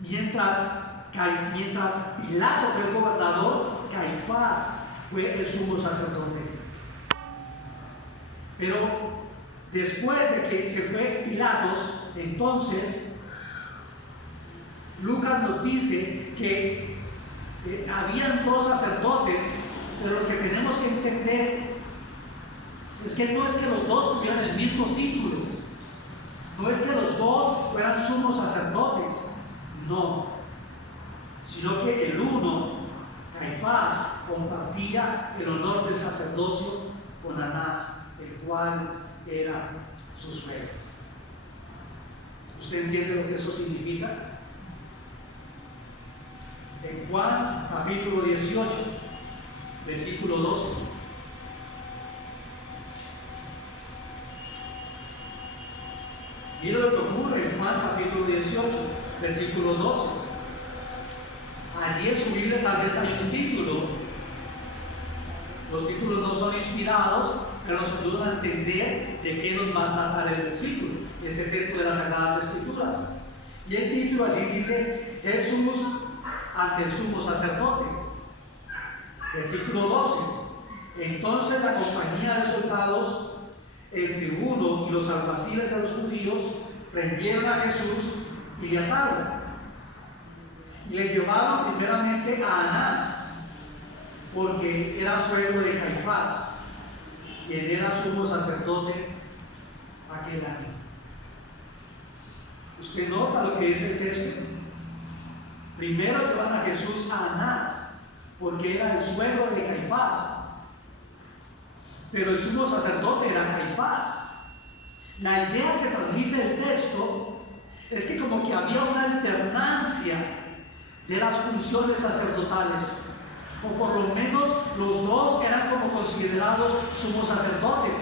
Mientras Pilato fue el gobernador, Caifás fue el sumo sacerdote. Pero después de que se fue Pilatos, entonces Lucas nos dice que habían 2 sacerdotes, pero lo que tenemos que entender es que no es que los 2 tuvieran el mismo título, no es que los 2 fueran sumos sacerdotes, no, sino que el uno, Caifás, compartía el honor del sacerdocio con Anás, el cual era su suegro. ¿Usted entiende lo que eso significa? En Juan capítulo 18, versículo 12. Mira lo que ocurre en Juan capítulo 18, versículo 12. Allí en su Biblia tal vez hay un título. Los títulos no son inspirados, pero nos ayudan a entender de qué nos va a tratar el versículo, ese texto de las Sagradas Escrituras. Y el título allí dice: Jesús ante el sumo sacerdote. Versículo 12. Entonces la compañía de soldados, el tribuno y los alguaciles de los judíos prendieron a Jesús y le ataron. Y le llevaron primeramente a Anás, porque era suegro de Caifás, quien era sumo sacerdote aquel año. ¿Usted nota lo que dice el texto? Primero llevan a Jesús a Anás, porque era el suegro de Caifás, pero el sumo sacerdote era Caifás. La idea que transmite el texto es que como que había una alternancia de las funciones sacerdotales, o por lo menos los dos eran como considerados sumos sacerdotes.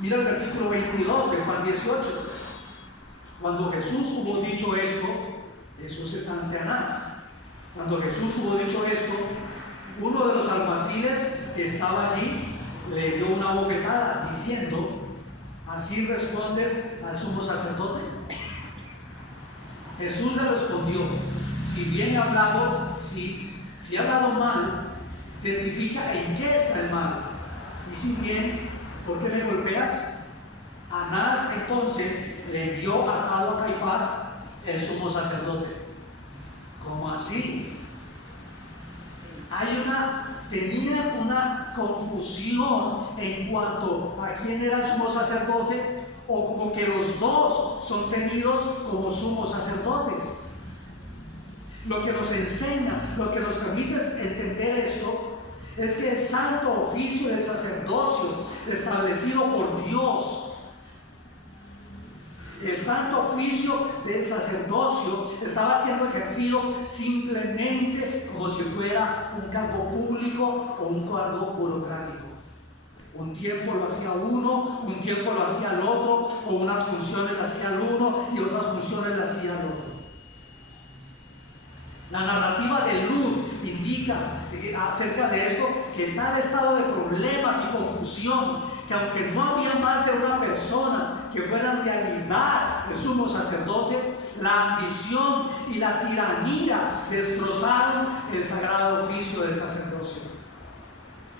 Mira el versículo 22 de Juan 18. Cuando Jesús hubo dicho esto, Jesús está ante Anás. Cuando Jesús hubo dicho esto, uno de los alguaciles que estaba allí le dio una bofetada diciendo: ¿así respondes al sumo sacerdote? Jesús le respondió: si bien he hablado, si he hablado mal, testifica en qué está el mal. Y si bien, ¿por qué me golpeas? Anás entonces le envió atado a Caifás, el sumo sacerdote. ¿Cómo así? Tenían una confusión en cuanto a quién era el sumo sacerdote, o como que los dos son tenidos como sumos sacerdotes. Lo que nos enseña, lo que nos permite entender esto, es que el santo oficio del sacerdocio establecido por Dios, el santo oficio del sacerdocio estaba siendo ejercido simplemente como si fuera un cargo público o un cargo burocrático. Un tiempo lo hacía uno, un tiempo lo hacía el otro, o unas funciones las hacía el uno y otras funciones las hacía el otro. La narrativa de Luz indica acerca de esto que en tal estado de problemas y confusión, que aunque no había más de una persona que fuera en realidad el sumo sacerdote, la ambición y la tiranía destrozaron el sagrado oficio del sacerdocio.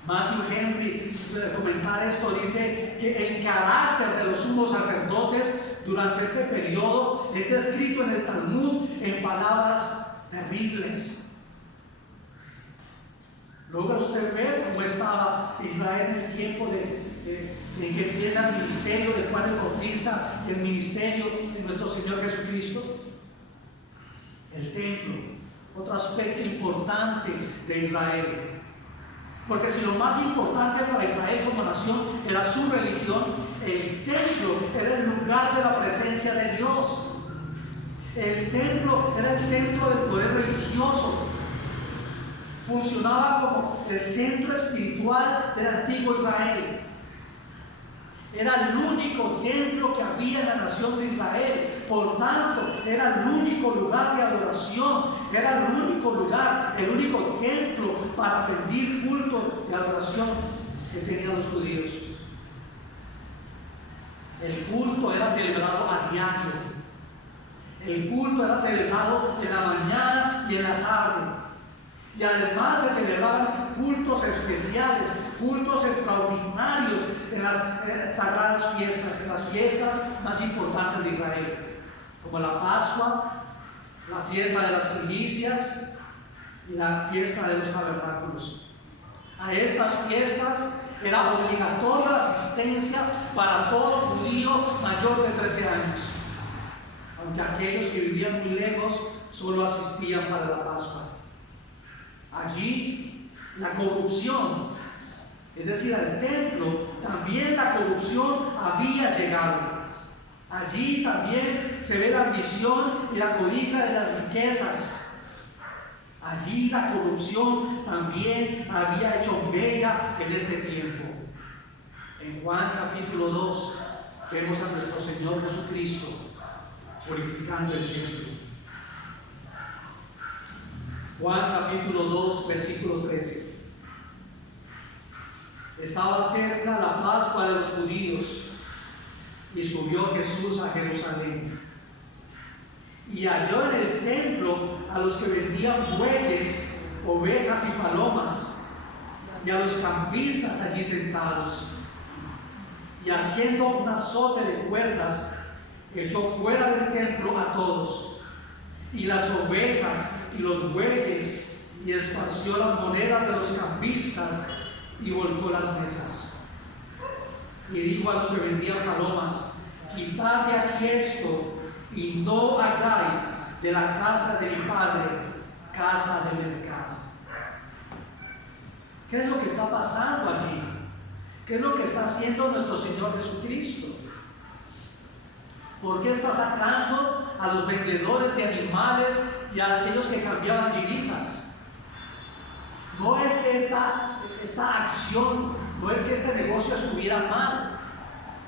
Matthew Henry, al comentar esto, dice que el carácter de los sumos sacerdotes durante este periodo es descrito en el Talmud en palabras terribles. ¿Logra usted ver cómo estaba Israel en el tiempo en que empieza el ministerio de Juan el Bautista, el ministerio de nuestro Señor Jesucristo? El templo, otro aspecto importante de Israel. Porque si lo más importante para Israel como nación era su religión, el templo era el lugar de la presencia de Dios. El templo era el centro del poder religioso. Funcionaba como el centro espiritual del antiguo Israel. Era el único templo que había en la nación de Israel. Por tanto, era el único lugar de adoración. Era el único lugar, el único templo para rendir culto de adoración que tenían los judíos. El culto era celebrado a diario. El culto era celebrado en la mañana y en la tarde. Y además se celebraban cultos especiales, cultos extraordinarios en las sagradas fiestas, en las fiestas más importantes de Israel, como la Pascua, la fiesta de las primicias y la fiesta de los tabernáculos. A estas fiestas era obligatoria la asistencia para todo judío mayor de 13 años, aunque aquellos que vivían muy lejos solo asistían para la Pascua. Allí la corrupción es decir, al templo, también la corrupción había llegado. Allí también se ve la ambición y la codicia de las riquezas. Allí la corrupción también había hecho mella en este tiempo. En Juan capítulo 2 vemos a nuestro Señor Jesucristo purificando el templo. Juan capítulo 2 versículo 13. Estaba cerca la Pascua de los judíos y subió Jesús a Jerusalén. Y halló en el templo a los que vendían bueyes, ovejas y palomas, y a los campistas allí sentados. Y haciendo un azote de cuerdas, echó fuera del templo a todos, y las ovejas y los bueyes, y esparció las monedas de los campistas, y volcó las mesas. Y dijo a los que vendían palomas: quitad de aquí esto, y no hagáis de la casa de mi padre casa de mercado. ¿Qué es lo que está pasando allí? ¿Qué es lo que está haciendo nuestro Señor Jesucristo? ¿Por qué está sacando a los vendedores de animales y a aquellos que cambiaban divisas? No es que esta acción, no es que este negocio estuviera mal.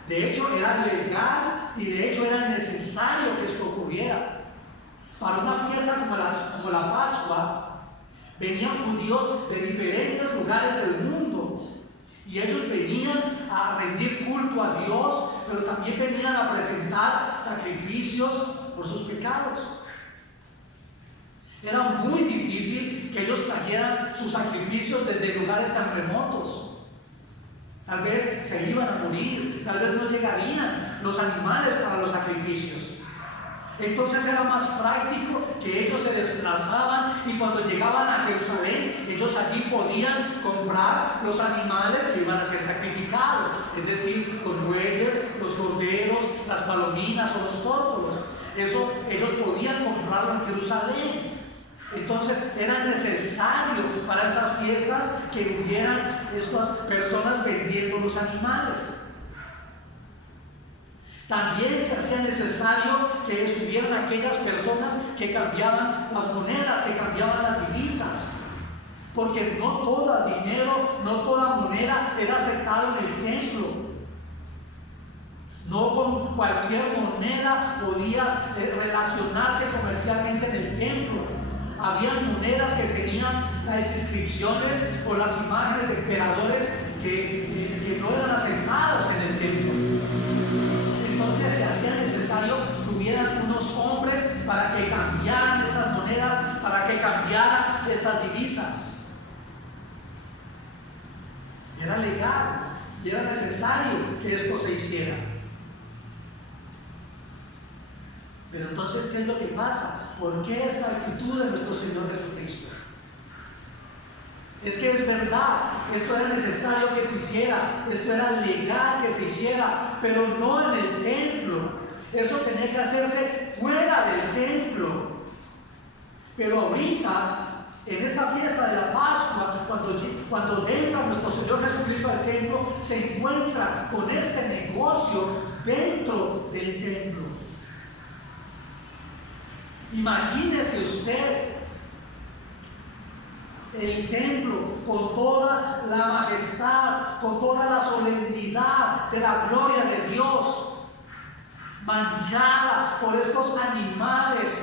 De hecho, era legal y de hecho era necesario que esto ocurriera. Para una fiesta como la Pascua, venían judíos de diferentes lugares del mundo y ellos venían a rendir culto a Dios, pero también venían a presentar sacrificios por sus pecados. Era muy difícil que ellos trajeran sus sacrificios desde lugares tan remotos. Tal vez se iban a morir, tal vez no llegarían los animales para los sacrificios. Entonces era más práctico que ellos se desplazaban y cuando llegaban a Jerusalén, ellos allí podían comprar los animales que iban a ser sacrificados, es decir, los bueyes, los corderos, las palominas o los tórtolos. Eso ellos podían comprarlo en Jerusalén. Entonces era necesario para estas fiestas que hubieran estas personas vendiendo los animales. También se hacía necesario que estuvieran aquellas personas que cambiaban las monedas, que cambiaban las divisas. Porque no todo dinero, no toda moneda era aceptado en el templo. No con cualquier moneda podía relacionarse comercialmente en el templo. Habían monedas que tenían las inscripciones o las imágenes de emperadores que no eran aceptados en el templo. Entonces se hacía necesario que hubieran unos hombres para que cambiaran estas monedas, para que cambiaran estas divisas. Era legal y era necesario que esto se hiciera. Pero entonces, ¿qué es lo que pasa? ¿Por qué esta actitud de nuestro Señor Jesucristo? Es que es verdad, esto era necesario que se hiciera, esto era legal que se hiciera, pero no en el templo. Eso tenía que hacerse fuera del templo. Pero ahorita, en esta fiesta de la Pascua, cuando entra nuestro Señor Jesucristo al templo, se encuentra con este negocio dentro del templo. Imagínese usted el templo con toda la majestad, con toda la solemnidad de la gloria de Dios, manchada por estos animales.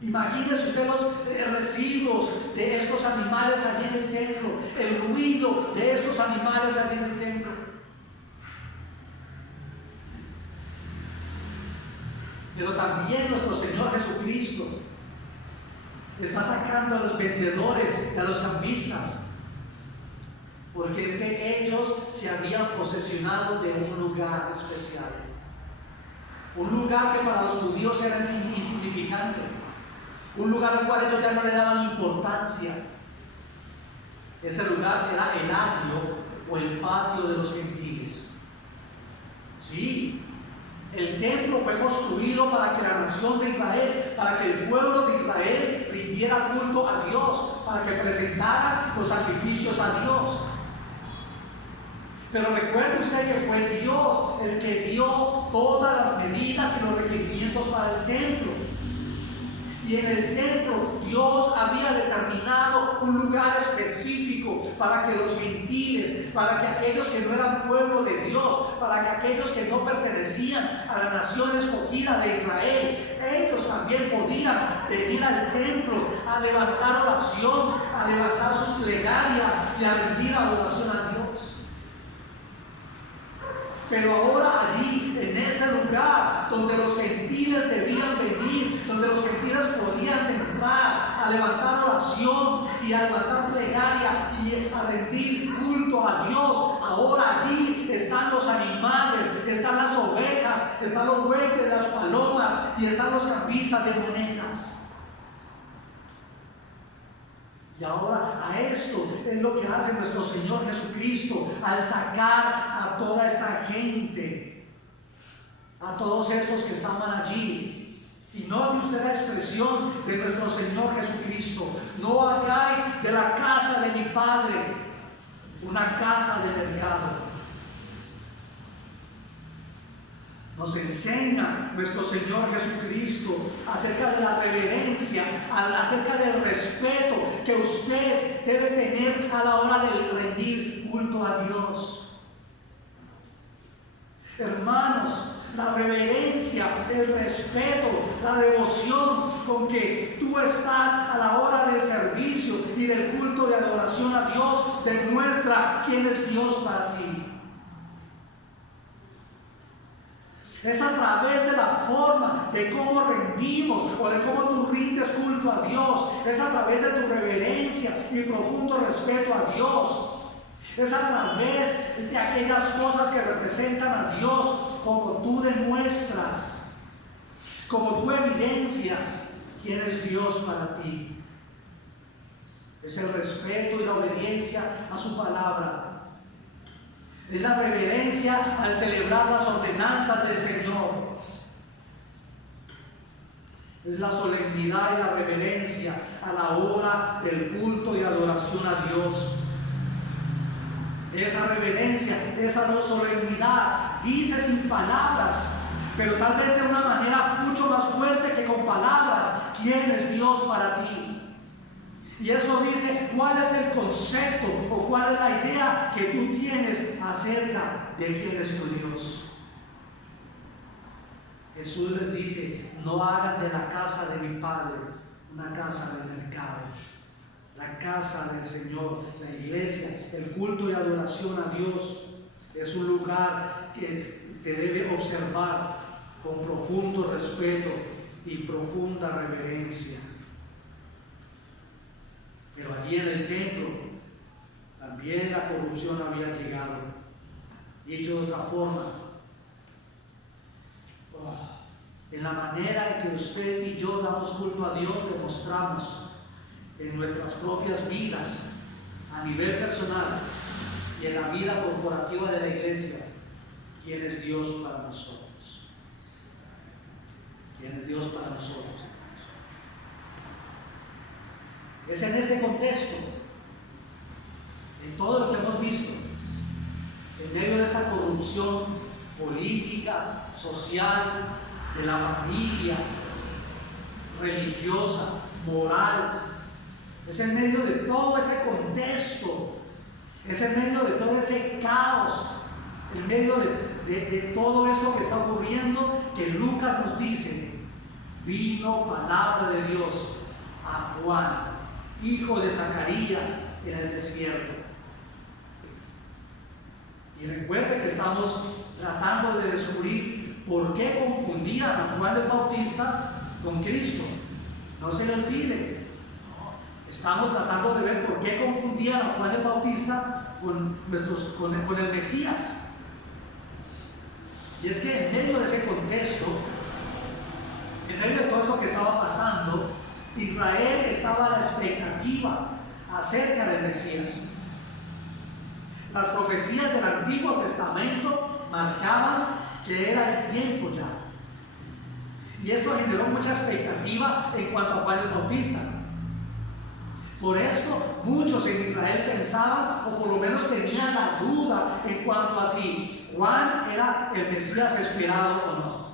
Imagínese usted los residuos de estos animales allí en el templo, el ruido de estos animales allí en el templo. Pero también nuestro Señor Jesucristo está sacando a los vendedores y a los cambistas, porque es que ellos se habían posesionado de un lugar especial, un lugar que para los judíos era insignificante, un lugar al cual ellos ya no le daban importancia. Ese lugar era el atrio o el patio de los gentiles. Sí, el templo fue construido para que la nación de Israel, para que el pueblo de Israel rindiera culto a Dios, para que presentara los sacrificios ellos a Dios. Pero recuerde usted que fue Dios el que dio todas las medidas y los requerimientos para el templo. Y en el templo Dios había determinado un lugar específico para que los gentiles, para que aquellos que no eran pueblo de Dios, para que aquellos que no pertenecían a la nación escogida de Israel, ellos también podían venir al templo a levantar oración, a levantar sus plegarias y a rendir adoración a Dios. Pero ahora allí, en ese lugar donde los gentiles debían venir, donde los gentiles podían entrar a levantar oración y a levantar plegaria y a rendir culto a Dios, ahora allí están los animales, están las ovejas, están los bueyes, las palomas y están los cambistas de monedas. Y ahora a esto es lo que hace nuestro Señor Jesucristo al sacar a toda esta gente, a todos estos que estaban allí. Y note usted la expresión de nuestro Señor Jesucristo: no hagáis de la casa de mi Padre una casa de mercado. Nos enseña nuestro Señor Jesucristo acerca de la reverencia, acerca del respeto que usted debe tener a la hora de rendir culto a Dios. Hermanos, la reverencia, el respeto, la devoción con que tú estás a la hora del servicio y del culto de adoración a Dios demuestra quién es Dios para ti. Es a través de la forma de cómo rendimos o de cómo tú rindes culto a Dios. Es a través de tu reverencia y profundo respeto a Dios. Es a través de aquellas cosas que representan a Dios como tú demuestras, como tú evidencias quién es Dios para ti. Es el respeto y la obediencia a su palabra. Es la reverencia al celebrar las ordenanzas del Señor. Es la solemnidad y la reverencia a la hora del culto y adoración a Dios. Esa reverencia, esa solemnidad, dice sin palabras, pero tal vez de una manera mucho más fuerte que con palabras, ¿quién es Dios para ti? Y eso dice cuál es el concepto o cuál es la idea que tú tienes acerca de quién es tu Dios. Jesús les dice: no hagan de la casa de mi Padre una casa de mercado. La casa del Señor, la iglesia, el culto y adoración a Dios es un lugar que se debe observar con profundo respeto y profunda reverencia. Pero allí en el templo también la corrupción había llegado. Dicho de otra forma, en la manera en que usted y yo damos culto a Dios, demostramos en nuestras propias vidas, a nivel personal y en la vida corporativa de la iglesia, quién es Dios para nosotros. ¿Quién es Dios para nosotros? Es en este contexto, en todo lo que hemos visto, en medio de esta corrupción política, social, de la familia, religiosa, moral, es en medio de todo ese contexto, es en medio de todo ese caos, en medio de todo esto que está ocurriendo, que Lucas nos dice: vino palabra de Dios a Juan, hijo de Zacarías, en el desierto. Y recuerde que estamos tratando de descubrir por qué confundían a Juan el Bautista con Cristo. No se le olvide. Estamos tratando de ver por qué confundían a Juan el Bautista con el Mesías. Y es que en medio de ese contexto, en medio de todo esto que estaba pasando, Israel estaba a la expectativa acerca del Mesías. Las profecías del Antiguo Testamento marcaban que era el tiempo ya. Y esto generó mucha expectativa en cuanto a Juan el Bautista. Por esto muchos en Israel pensaban, o por lo menos tenían la duda en cuanto a si Juan era el Mesías esperado o no.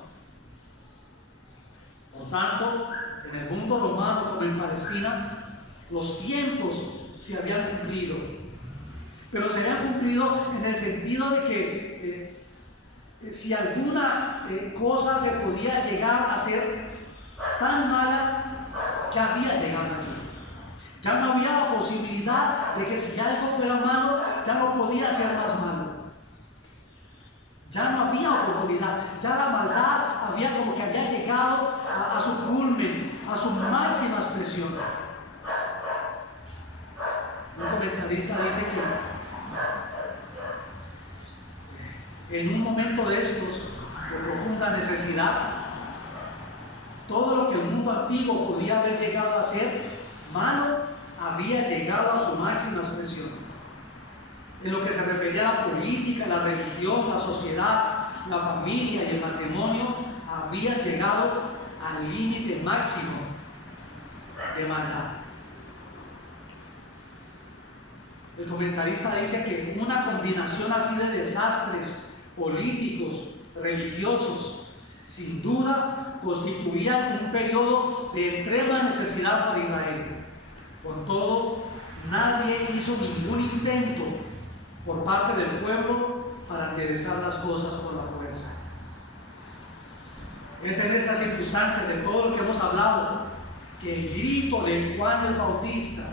Por tanto, en el mundo romano como en Palestina, los tiempos se habían cumplido. Pero se habían cumplido en el sentido de que si alguna cosa se podía llegar a ser tan mala, ya había llegado aquí. Ya no había la posibilidad de que si algo fuera malo, ya no podía ser más malo. Ya no había oportunidad, ya la maldad había como que había llegado a su culmen, a su máxima expresión. Un comentarista dice que en un momento de estos, de profunda necesidad, todo lo que el mundo antiguo podía haber llegado a ser malo, había llegado a su máxima expresión. En lo que se refería a la política, la religión, la sociedad, la familia y el matrimonio, había llegado al límite máximo de maldad. El comentarista dice que una combinación así de desastres políticos, religiosos, sin duda constituía un periodo de extrema necesidad para Israel. Con todo, nadie hizo ningún intento por parte del pueblo para enderezar las cosas por la fuerza. Es en estas circunstancias de todo lo que hemos hablado que el grito de Juan el Bautista,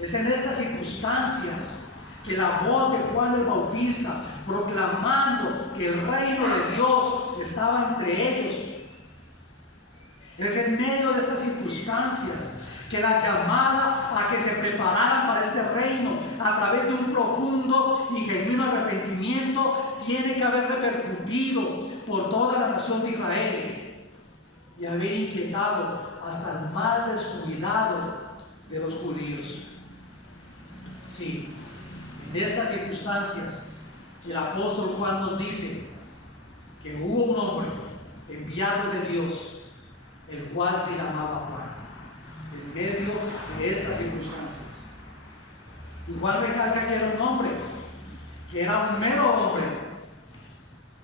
es en estas circunstancias que la voz de Juan el Bautista proclamando que el reino de Dios estaba entre ellos, es en medio de estas circunstancias que la llamada a que se prepararan para este reino a través de un profundo y genuino arrepentimiento tiene que haber repercutido por toda la nación de Israel y haber inquietado hasta el más descuidado de los judíos. Sí, en estas circunstancias el apóstol Juan nos dice que hubo un hombre enviado de Dios, el cual se llamaba Juan. En medio de estas circunstancias, igual recalca que era un hombre, que era un mero hombre,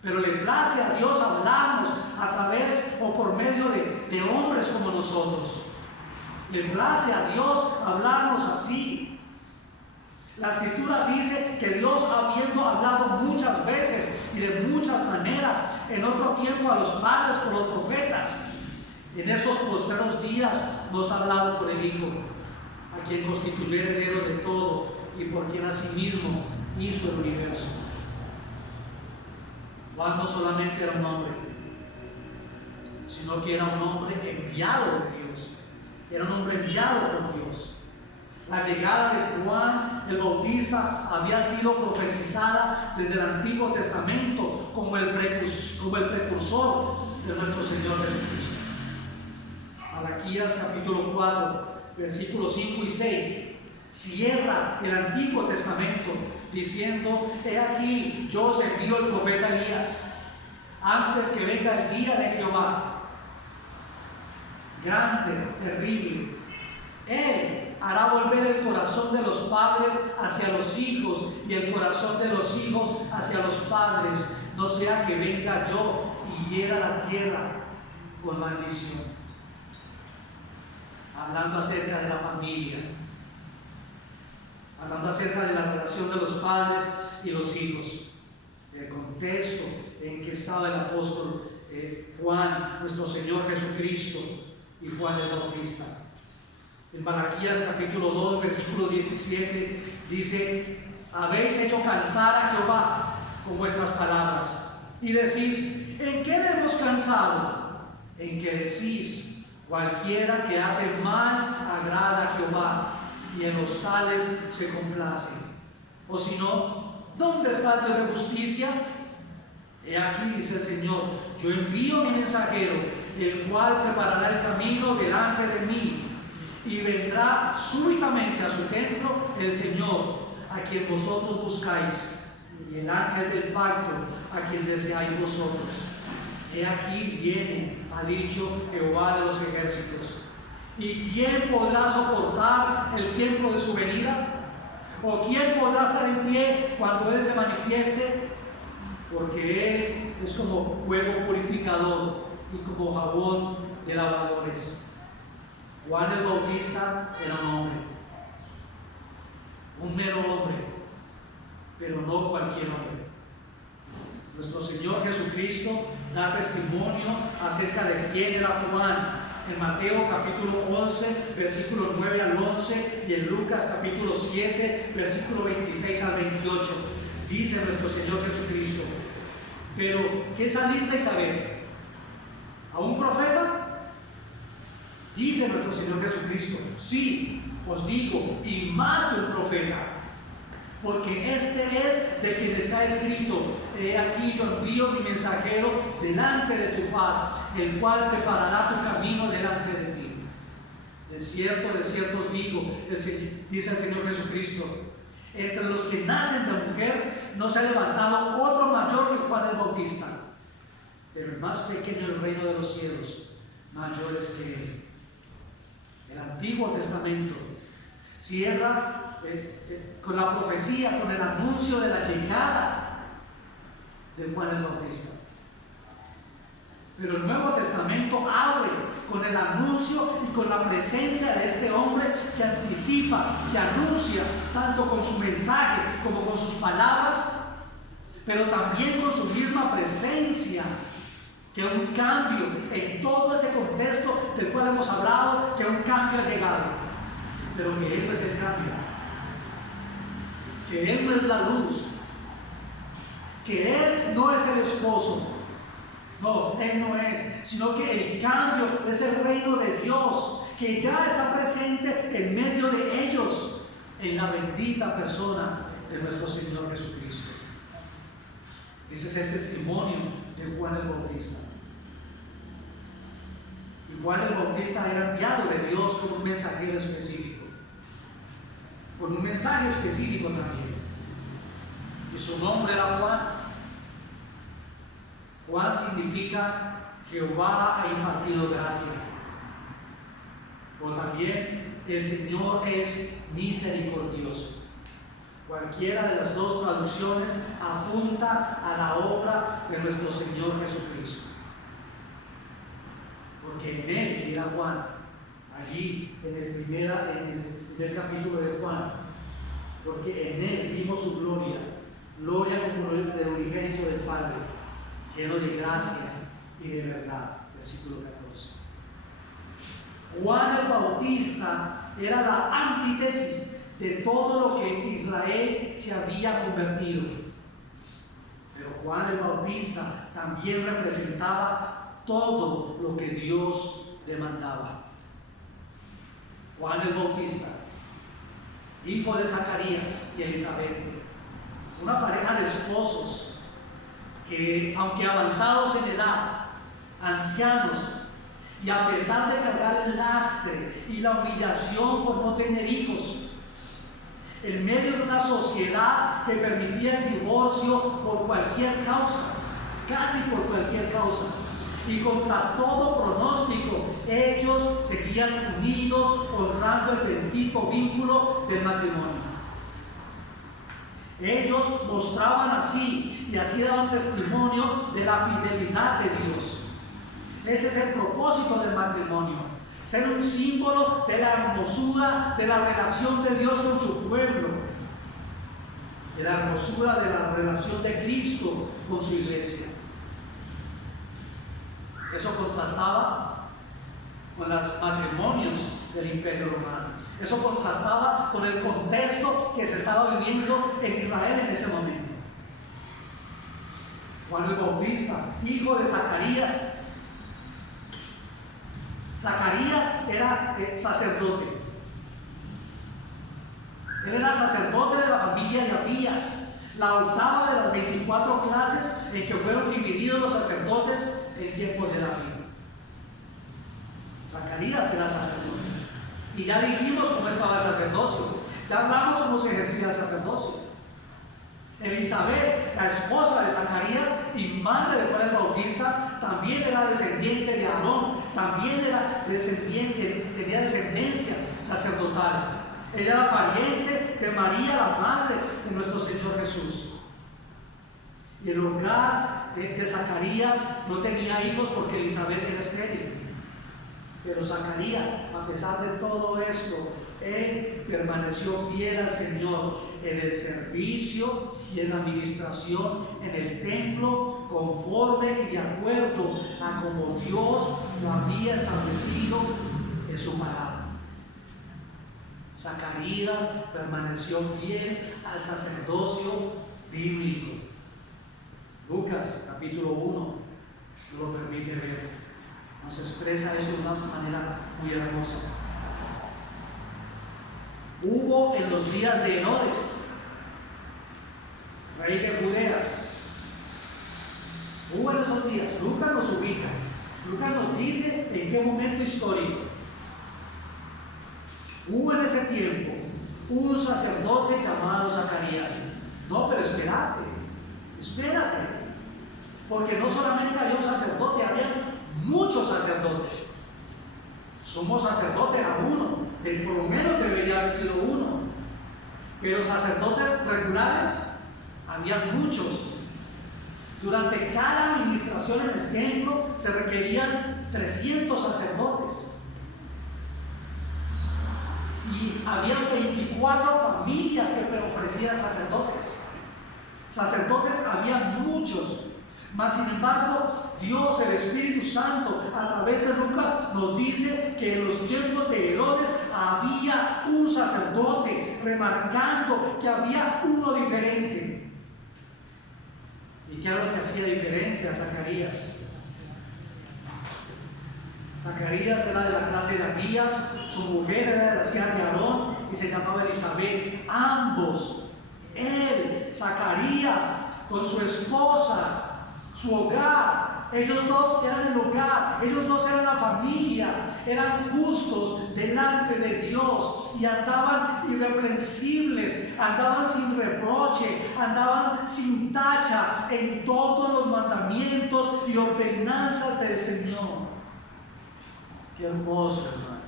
pero le place a Dios hablarnos a través o por medio de hombres como nosotros. Le place a Dios hablarnos así. La Escritura dice que Dios, habiendo hablado muchas veces y de muchas maneras en otro tiempo a los padres por los profetas, en estos postreros días nos ha hablado por el Hijo, a quien constituyó heredero de todo y por quien asimismo hizo el universo. Juan no solamente era un hombre, sino que era un hombre enviado de Dios. Era un hombre enviado por Dios. La llegada de Juan el Bautista había sido profetizada desde el Antiguo Testamento como el precursor de nuestro Señor Jesucristo. Malaquías capítulo 4, versículos 5 y 6, cierra el Antiguo Testamento diciendo: he aquí, yo os envío el profeta Elías, antes que venga el día de Jehová, grande, terrible. Él hará volver el corazón de los padres hacia los hijos y el corazón de los hijos hacia los padres, no sea que venga yo y hiera la tierra con maldición. Hablando acerca de la familia, hablando acerca de la relación de los padres y los hijos, el contexto en que estaba el apóstol Juan, nuestro Señor Jesucristo, y Juan el Bautista. En Malaquías capítulo 2, versículo 17 dice: habéis hecho cansar a Jehová con vuestras palabras y decís: ¿en qué le hemos cansado? En que decís: cualquiera que hace mal agrada a Jehová, y en los tales se complace. O si no, ¿dónde está el Dios de justicia? He aquí, dice el Señor, yo envío mi mensajero, el cual preparará el camino delante de mí, y vendrá súbitamente a su templo el Señor, a quien vosotros buscáis, y el ángel del pacto, a quien deseáis vosotros. He aquí viene, ha dicho Jehová de los ejércitos. ¿Y quién podrá soportar el tiempo de su venida? ¿O quién podrá estar en pie cuando Él se manifieste? Porque Él es como fuego purificador y como jabón de lavadores. Juan el Bautista era un hombre, un mero hombre, pero no cualquier hombre. Nuestro Señor Jesucristo da testimonio acerca de quién era Juan en Mateo capítulo 11, versículos 9 al 11, y en Lucas capítulo 7, versículo 26 al 28. Dice nuestro Señor Jesucristo: pero ¿qué salisteis a ver? ¿A un profeta? Dice nuestro Señor Jesucristo: sí, os digo, y más que un profeta, porque este es de quien está escrito: he aquí yo envío mi mensajero delante de tu faz, el cual preparará tu camino delante de ti. De cierto os digo, dice el Señor Jesucristo, entre los que nacen de mujer no se ha levantado otro mayor que Juan el Bautista, pero el más pequeño en el reino de los cielos mayor es que él. El Antiguo Testamento cierra con la profecía, con el anuncio de la llegada de Juan el Bautista. Pero el Nuevo Testamento abre con el anuncio y con la presencia de este hombre que anticipa, que anuncia, tanto con su mensaje como con sus palabras, pero también con su misma presencia, que un cambio en todo ese contexto del cual hemos hablado, que un cambio ha llegado, pero que Él no es el cambio, que Él no es la luz, que Él no es el esposo. No, Él no es, sino que el cambio es el reino de Dios, que ya está presente en medio de ellos, en la bendita persona de nuestro Señor Jesucristo. Ese es el testimonio de Juan el Bautista. Y Juan el Bautista era enviado de Dios con un mensajero específico, con un mensaje específico también. Y su nombre era Juan. Juan significa Jehová ha impartido gracia, o también el Señor es misericordioso. Cualquiera de las dos traducciones apunta a la obra de nuestro Señor Jesucristo, porque en Él, que era Juan, allí en el primer capítulo de Juan, porque en Él vimos su gloria como del unigénito del Padre, lleno de gracia y de verdad. Versículo 14. Juan el Bautista era la antítesis de todo lo que Israel se había convertido. Pero Juan el Bautista también representaba todo lo que Dios demandaba. Juan el Bautista, hijo de Zacarías y Elizabeth, una pareja de esposos que, aunque avanzados en edad, ancianos, y a pesar de cargar el lastre y la humillación por no tener hijos, en medio de una sociedad que permitía el divorcio por cualquier causa, casi por cualquier causa, y contra todo pronóstico, ellos seguían unidos, honrando el bendito vínculo del matrimonio. Ellos mostraban así y así daban testimonio de la fidelidad de Dios. Ese es el propósito del matrimonio, ser un símbolo de la hermosura de la relación de Dios con su pueblo, de la hermosura de la relación de Cristo con su iglesia. Eso contrastaba con los matrimonios del Imperio Romano. Eso contrastaba con el contexto que se estaba viviendo en Israel en ese momento. Juan el Bautista, hijo de Zacarías. Zacarías era sacerdote. Él era sacerdote de la familia de Abías, la octava de las 24 clases en que fueron divididos los sacerdotes en tiempos de David. Zacarías era sacerdote. Y ya dijimos cómo estaba el sacerdocio. Ya hablamos cómo se ejercía el sacerdocio. Elizabeth, la esposa de Zacarías y madre de Juan el Bautista, también era descendiente de Aarón, también tenía descendencia sacerdotal. Ella era pariente de María, la madre de nuestro Señor Jesús. Y el hogar de Zacarías no tenía hijos porque Elizabeth era estéril. Pero Zacarías, a pesar de todo esto, él permaneció fiel al Señor en el servicio y en la administración en el templo, conforme y de acuerdo a como Dios lo había establecido en su palabra. Zacarías permaneció fiel al sacerdocio bíblico. Lucas capítulo 1 nos lo permite ver. Nos expresa eso de una manera muy hermosa. Hubo en los días de Herodes, rey de Judea, hubo en esos días, Lucas nos ubica, Lucas nos dice en qué momento histórico. Hubo en ese tiempo un sacerdote llamado Zacarías. No, pero espérate, porque no solamente había un sacerdote, había muchos sacerdotes. Sumo sacerdote era uno, por lo menos debería haber sido uno, pero sacerdotes regulares había muchos. Durante cada administración en el templo se requerían 300 sacerdotes y había 24 familias que ofrecían sacerdotes. Sacerdotes había muchos. Mas sin embargo, Dios, el Espíritu Santo, a través de Lucas, nos dice que en los tiempos de Herodes había un sacerdote, remarcando que había uno diferente. ¿Y qué era lo que hacía diferente a Zacarías? Zacarías era de la clase de Abías, su mujer era de las hijas de Aarón y se llamaba Elizabeth. Ambos, él, Zacarías, con su esposa, su hogar, ellos dos eran el hogar, ellos dos eran la familia, eran justos delante de Dios y andaban irreprensibles, andaban sin reproche, andaban sin tacha en todos los mandamientos y ordenanzas del Señor. Qué hermoso, hermano.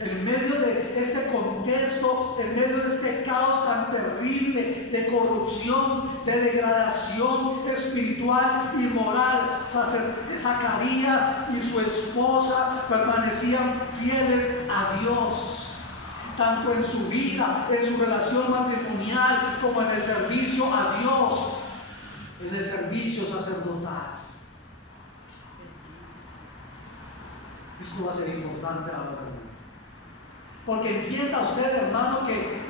En medio de este contexto, en medio de este caos tan terrible de corrupción, de degradación espiritual y moral, Zacarías y su esposa permanecían fieles a Dios, tanto en su vida, en su relación matrimonial, como en el servicio a Dios, en el servicio sacerdotal. Esto va a ser importante ahora, hermano. Porque entienda usted, hermano, que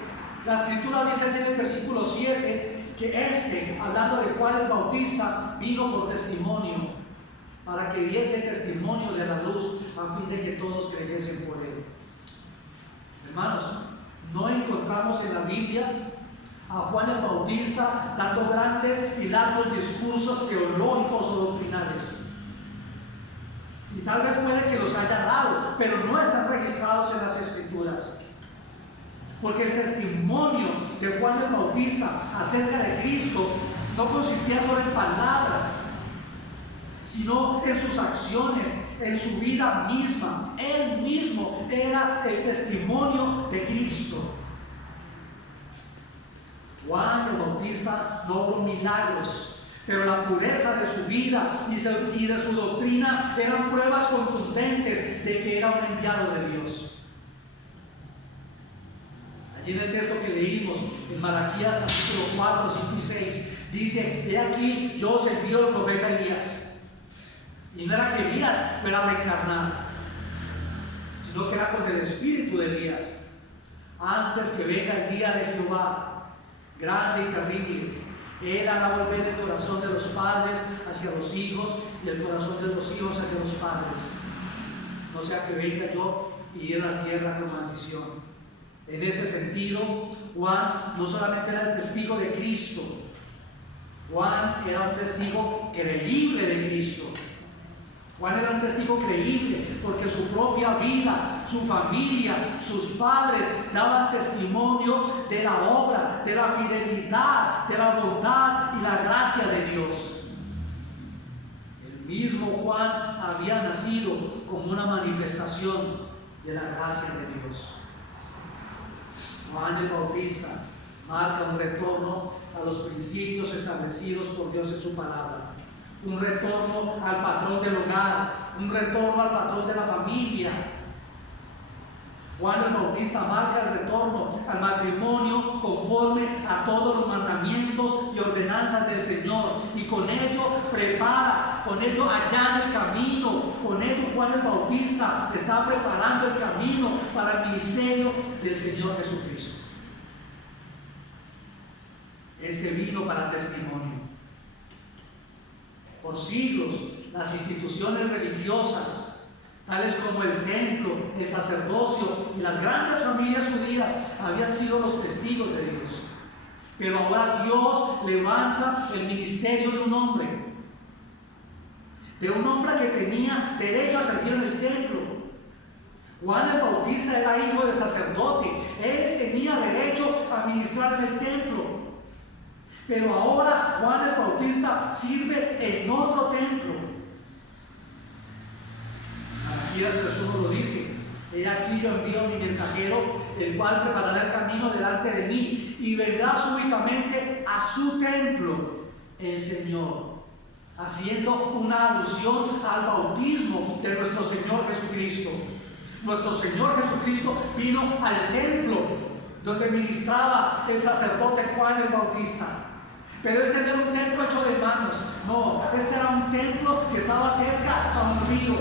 la Escritura dice en el versículo 7 que hablando de Juan el Bautista, vino por testimonio, para que diese testimonio de la luz, a fin de que todos creyesen por él. Hermanos, no encontramos en la Biblia a Juan el Bautista dando grandes y largos discursos teológicos o doctrinales. Y tal vez puede que los haya dado, pero no están registrados en las Escrituras. Porque el testimonio de Juan el Bautista acerca de Cristo no consistía solo en palabras, sino en sus acciones, en su vida misma. Él mismo era el testimonio de Cristo. Juan el Bautista no hubo milagros, pero la pureza de su vida y de su doctrina eran pruebas contundentes de que era un enviado de Dios. Allí en el texto que leímos, en Malaquías capítulo 4, 5 y 6, dice: he aquí, yo os envío el profeta Elías. Y no era que Elías fuera reencarnado, sino que era con el espíritu de Elías, antes que venga el día de Jehová, grande y terrible. Él hará volver el corazón de los padres hacia los hijos y el corazón de los hijos hacia los padres, no sea que venga yo y hiera la tierra con maldición. En este sentido, Juan no solamente era el testigo de Cristo, Juan era un testigo creíble de Cristo. Juan era un testigo creíble porque su propia vida, su familia, sus padres daban testimonio de la obra, de la fidelidad, de la bondad y la gracia de Dios. El mismo Juan había nacido como una manifestación de la gracia de Dios. Juan el Bautista marca un retorno a los principios establecidos por Dios en su palabra, un retorno al patrón del hogar, un retorno al patrón de la familia. Juan el Bautista marca el retorno al matrimonio conforme a todos los mandamientos y ordenanzas del Señor, y con ello prepara, con ello allana el camino, con ello Juan el Bautista está preparando el camino para el ministerio del Señor Jesucristo. Este vino para testimonio. Por siglos, las instituciones religiosas, tales como el templo, el sacerdocio y las grandes familias judías, habían sido los testigos de Dios. Pero ahora Dios levanta el ministerio de un hombre que tenía derecho a servir en el templo. Juan el Bautista era hijo de sacerdote, él tenía derecho a ministrar en el templo. Pero ahora Juan el Bautista sirve en otro templo. Malaquías 3:1 lo dice: he aquí yo envío a mi mensajero, el cual preparará el camino delante de mí, y vendrá súbitamente a su templo el Señor, haciendo una alusión al bautismo de nuestro Señor Jesucristo. Nuestro Señor Jesucristo vino al templo donde ministraba el sacerdote Juan el Bautista. Pero este no era un templo hecho de manos, no, este era un templo que estaba cerca a un río,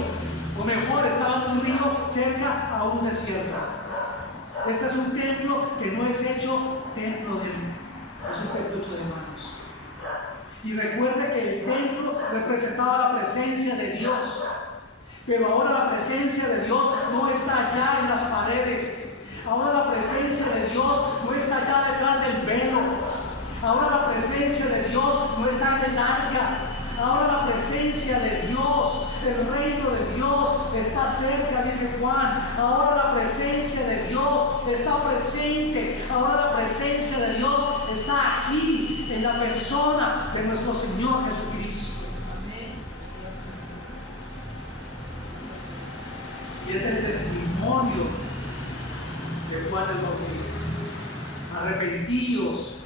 o mejor, estaba en un río cerca a un desierto. Este es un templo que no es hecho templo es un templo hecho de manos. Y recuerde que el templo representaba la presencia de Dios, pero ahora la presencia de Dios no está allá en las paredes. Ahora la presencia de Dios no está allá detrás del velo. Ahora la presencia de Dios no está en el arca. Ahora la presencia de Dios, el reino de Dios está cerca, dice Juan. Ahora la presencia de Dios está presente. Ahora la presencia de Dios está aquí, en la persona de nuestro Señor Jesucristo. Y es el testimonio de Juan el Bautista. Arrepentíos,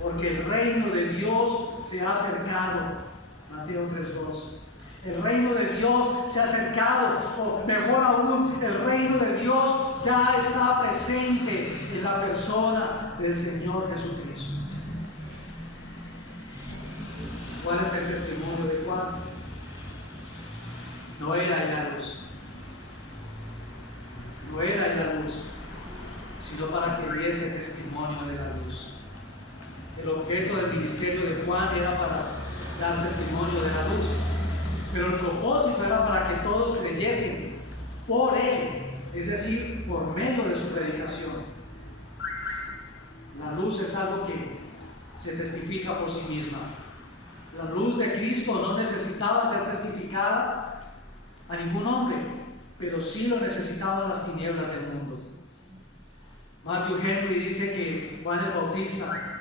porque el reino de Dios se ha acercado. Mateo 3:2. El reino de Dios se ha acercado, o mejor aún, el reino de Dios ya está presente en la persona del Señor Jesucristo. ¿Cuál es el testimonio de Juan? No era en la luz, no era en la luz, sino para que diese testimonio de la luz. El objeto del ministerio de Juan era para dar testimonio de la luz, pero el propósito era para que todos creyesen por él, es decir, por medio de su predicación. La luz es algo que se testifica por sí misma. La luz de Cristo no necesitaba ser testificada a ningún hombre, pero sí lo necesitaban las tinieblas del mundo. Matthew Henry dice que Juan el Bautista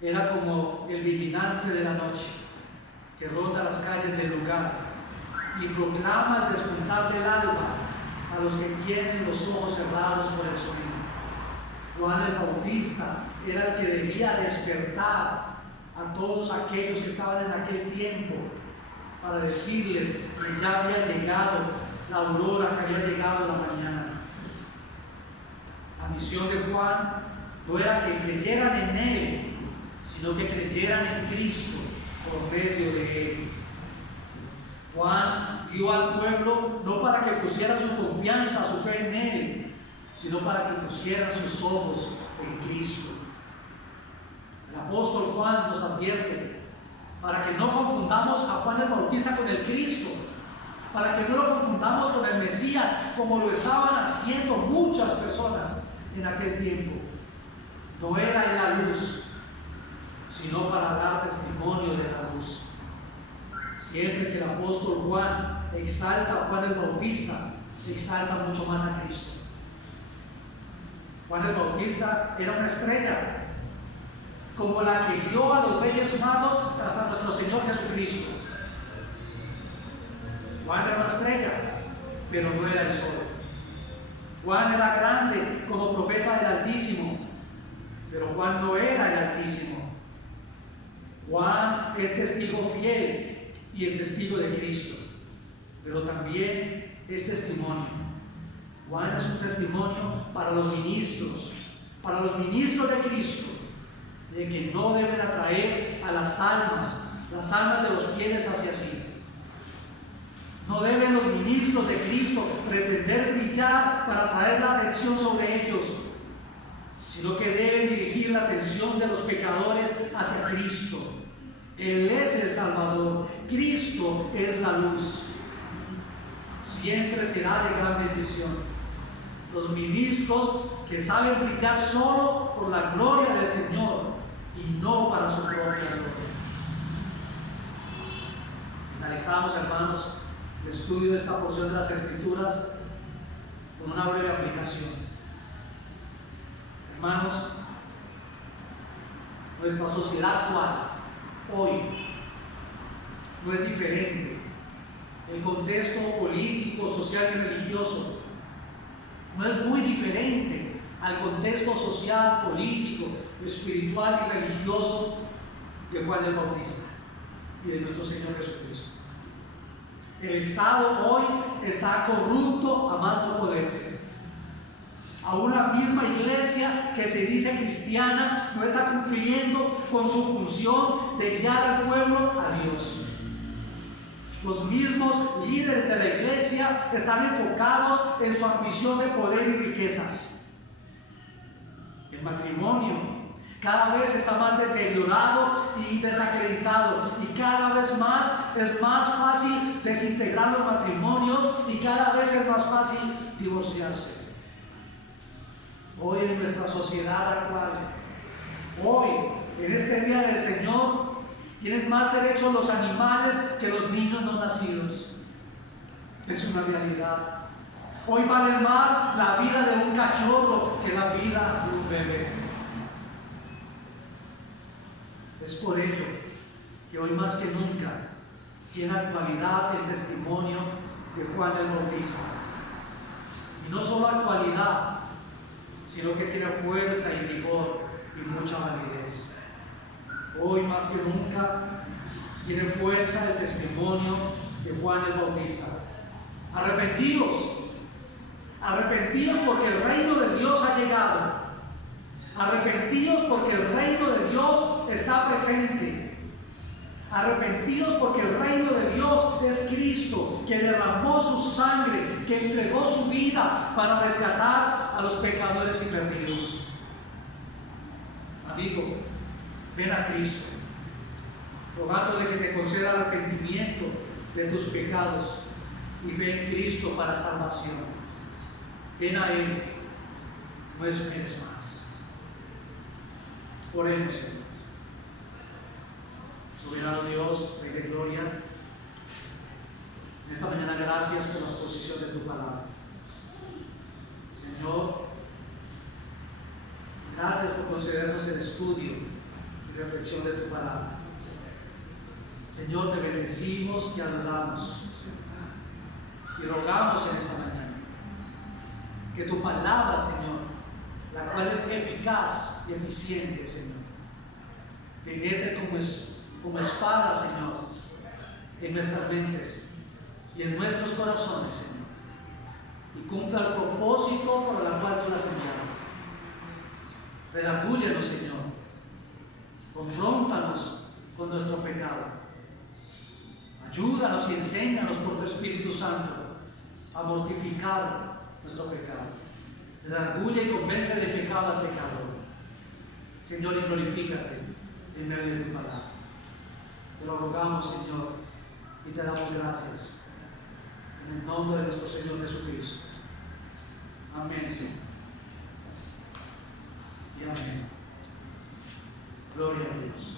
era como el vigilante de la noche, que ronda las calles del lugar y proclama el despuntar del alba a los que tienen los ojos cerrados por el sueño. Juan el Bautista era el que debía despertar a todos aquellos que estaban en aquel tiempo para decirles que ya había llegado la aurora, que había llegado la mañana. La misión de Juan no era que creyeran en él, sino que creyeran en Cristo por medio de él. Juan dio al pueblo no para que pusieran su confianza, su fe en él, sino para que pusieran sus ojos en Cristo. El apóstol Juan nos advierte para que no confundamos a Juan el Bautista con el Cristo, para que no lo confundamos con el Mesías, como lo estaban haciendo muchas personas en aquel tiempo. No era en la luz, sino para dar testimonio de la luz. Siempre que el apóstol Juan exalta a Juan el Bautista, exalta mucho más a Cristo. Juan el Bautista era una estrella, como la que guió a los Reyes Magos hasta nuestro Señor Jesucristo. Juan era una estrella, pero no era el sol. Juan era grande como profeta del Altísimo, Pero Juan no era el Altísimo. Juan es testigo fiel y el testigo de Cristo, pero también es testimonio. Juan es un testimonio para los ministros de Cristo, de que no deben atraer a las almas de los fieles hacia sí. No deben los ministros de Cristo pretender brillar para atraer la atención sobre ellos, sino que deben dirigir la atención de los pecadores hacia Cristo. Él es el Salvador, Cristo es la luz. Siempre será de gran bendición los ministros que saben brillar solo por la gloria del Señor y no para su propia gloria. Finalizamos, hermanos, el estudio de esta porción de las Escrituras con una breve aplicación. Hermanos, nuestra sociedad actual, hoy, no es diferente. El contexto político, social y religioso no es muy diferente al contexto social, político, espiritual y religioso de Juan el Bautista y de nuestro Señor Jesucristo. El Estado hoy está corrupto a más no poderse. Aún la misma iglesia que se dice cristiana no está cumpliendo con su función de guiar al pueblo a Dios. Los mismos líderes de la iglesia están enfocados en su ambición de poder y riquezas. El matrimonio cada vez está más deteriorado y desacreditado, y cada vez más es más fácil desintegrar los matrimonios y cada vez es más fácil divorciarse. Hoy en nuestra sociedad actual, hoy en este día del Señor, tienen más derechos los animales que los niños no nacidos. Es una realidad. Hoy vale más la vida de un cachorro que la vida de un bebé. Es por ello que hoy más que nunca tiene actualidad el testimonio de Juan el Bautista. Y no solo actualidad, sino que tiene fuerza y vigor y mucha validez. Hoy más que nunca tiene fuerza el testimonio de Juan el Bautista. Arrepentidos porque el reino de Dios ha llegado. Arrepentidos porque el reino de Dios está presente. Arrepentidos porque el reino de Dios es Cristo, que derramó su sangre, que entregó su vida para rescatar a los pecadores y perdidos. Amigo, ven a Cristo, rogándole que te conceda arrepentimiento de tus pecados y fe en Cristo para salvación. Ven a Él, no esperes más. Oremos, Señor. Soberano Dios, Rey de Gloria, en esta mañana gracias por la exposición de tu palabra. Señor, gracias por concedernos el estudio y reflexión de tu palabra. Señor, te bendecimos y adoramos y rogamos en esta mañana que tu palabra, Señor, la cual es eficaz y eficiente, Señor, penetre como espada, Señor, en nuestras mentes y en nuestros corazones, Señor, y cumpla el propósito por el cual tú las enviaste. Redarbúyenos, Señor, confróntanos con nuestro pecado, ayúdanos y enséñanos por tu Espíritu Santo a mortificar nuestro pecado. Redarguye y convence de pecado al pecador. Señor, y glorifícate en medio de tu palabra. Te lo rogamos, Señor, y te damos gracias en el nombre de nuestro Señor Jesucristo. Amén, Señor. Y amén. Gloria a Dios.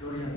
Gloria a Dios.